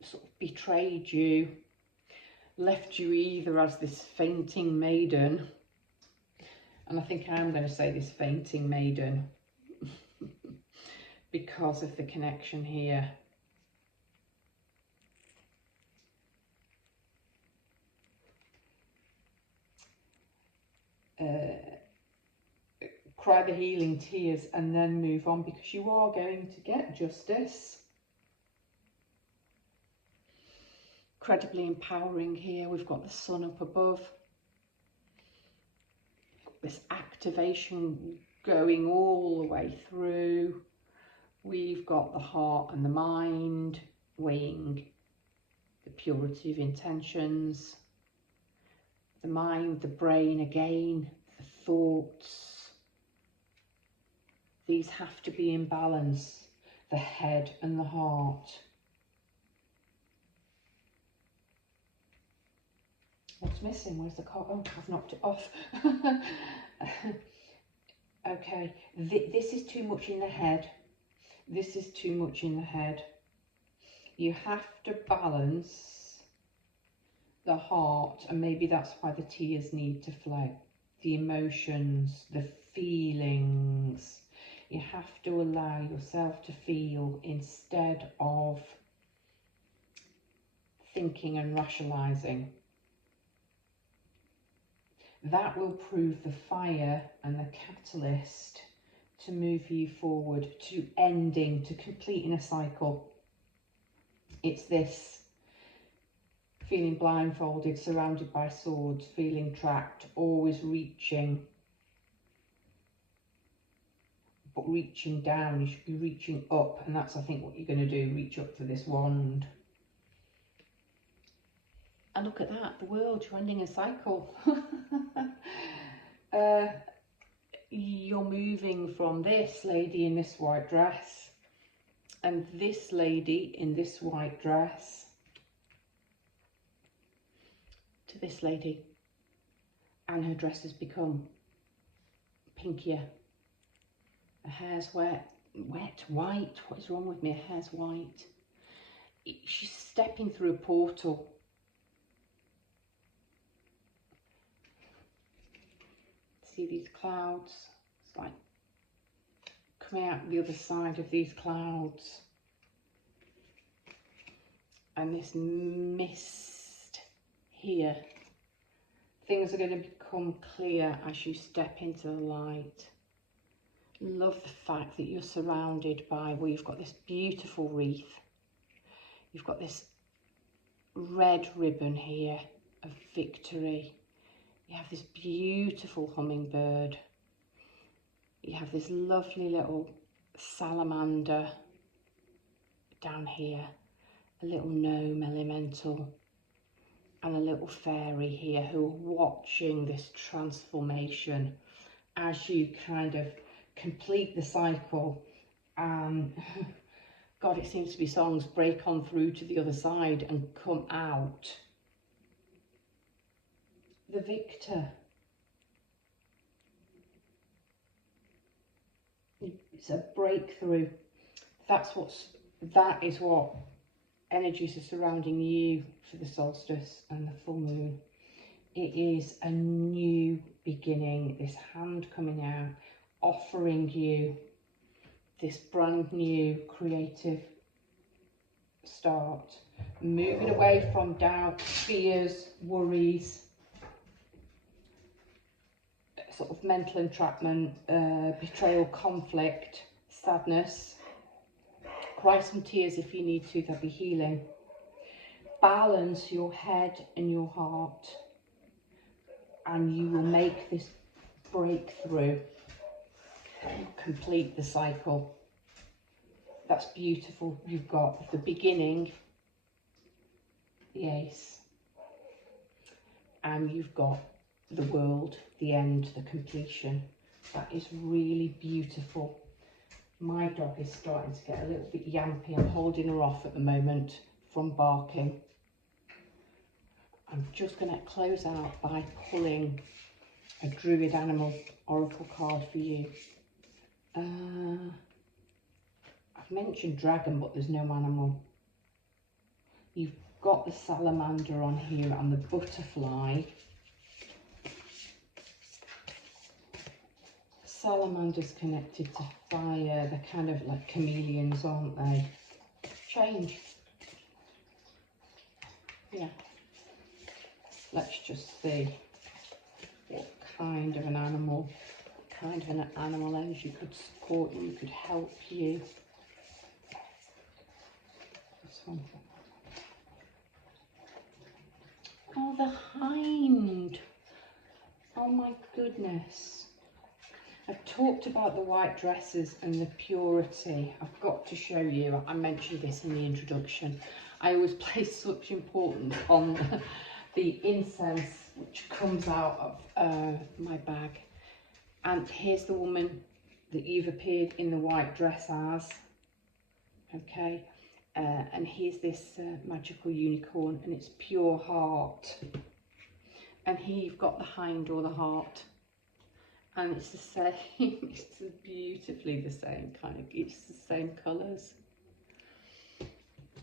sort of betrayed you, left you either as this fainting maiden, and I think I'm going to say this fainting maiden because of the connection here. cry the healing tears and then move on, because you are going to get justice. Incredibly empowering here. We've got the sun up above. This activation going all the way through. We've got the heart and the mind weighing the purity of intentions. The mind, the brain again, the thoughts. These have to be in balance. The head and the heart. What's missing? Where's the card? Oh, I've knocked it off. Okay, this is too much in the head. This is too much in the head. You have to balance the heart, and maybe that's why the tears need to flow. The emotions, the feelings. You have to allow yourself to feel instead of thinking and rationalising. That will prove the fire and the catalyst to move you forward, to ending, to completing a cycle. It's this feeling blindfolded, surrounded by swords, feeling trapped, always reaching. But reaching down, you should be reaching up, and that's, I think, what you're going to do, reach up for this wand. And look at that, the world, you're ending a cycle. You're moving from this lady in this white dress and this lady in this white dress to this lady, and her dress has become pinkier. Her hair's white. What is wrong with me? Her hair's white. She's stepping through a portal. See these clouds? It's like coming out the other side of these clouds. And this mist here. Things are going to become clear as you step into the light. Love the fact that you're surrounded by, well, you've got this beautiful wreath. You've got this red ribbon here of victory. You have this beautiful hummingbird. You have this lovely little salamander down here, a little gnome elemental, and a little fairy here who are watching this transformation as you kind of complete the cycle. And God, it seems to be songs break on through to the other side and come out the victor. It's a breakthrough. That is what energies are surrounding you for the solstice and the full moon. It is a new beginning, this hand coming out, offering you this brand new creative start, moving away from doubt, fears, worries, sort of mental entrapment, betrayal, conflict, sadness. Cry some tears if you need to, there'll be healing. Balance your head and your heart, and you will make this breakthrough and complete the cycle. That's beautiful. You've got the beginning, the ace, and you've got the world, the end, the completion. That is really beautiful. My dog is starting to get a little bit yampy. I'm holding her off at the moment from barking. I'm just going to close out by pulling a druid animal oracle card for you. I've mentioned dragon, but there's no animal. You've got the salamander on here and the butterfly. Salamanders connected to fire. They're kind of like chameleons, aren't they? Change. Yeah. Let's just see what kind of an animal kind of an animal energy could support you, could help you. This one. Oh, the hind. Oh my goodness. I've talked about the white dresses and the purity. I've got to show you, I mentioned this in the introduction. I always place such importance on the incense which comes out of my bag. And here's the woman that you've appeared in the white dress as. Okay, and here's this magical unicorn, and it's pure heart. And here you've got the hind or the heart. And it's the same, it's beautifully the same kind of, it's the same colours.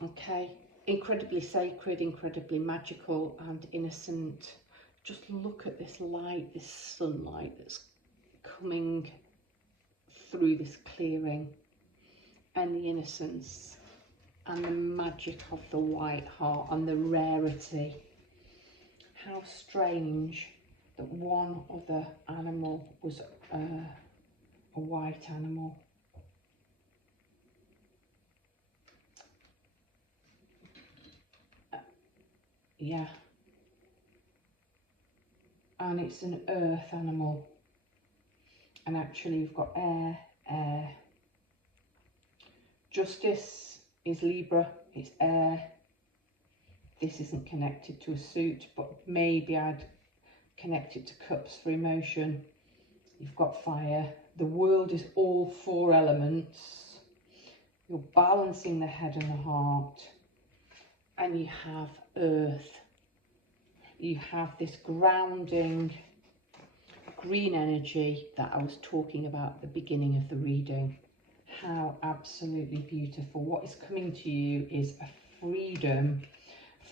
Okay, incredibly sacred, incredibly magical and innocent. Just look at this light, this sunlight that's coming through this clearing, and the innocence and the magic of the white heart and the rarity. How strange that one other animal was a white animal. Yeah. And it's an earth animal. And actually you've got air, air. Justice is Libra, it's air. This isn't connected to a suit, but maybe I'd connect it to cups for emotion. You've got fire. The world is all 4 elements. You're balancing the head and the heart. And you have earth. You have this grounding green energy that I was talking about at the beginning of the reading. How absolutely beautiful. What is coming to you is a freedom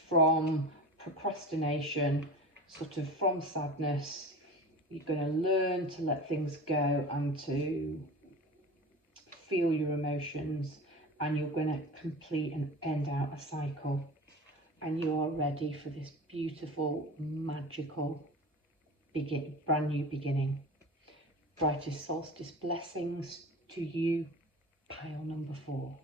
from procrastination, sort of from sadness. You're going to learn to let things go and to feel your emotions, and you're going to complete and end out a cycle, and you are ready for this beautiful, magical, brand new beginning. Brightest solstice blessings to you, pile number 4.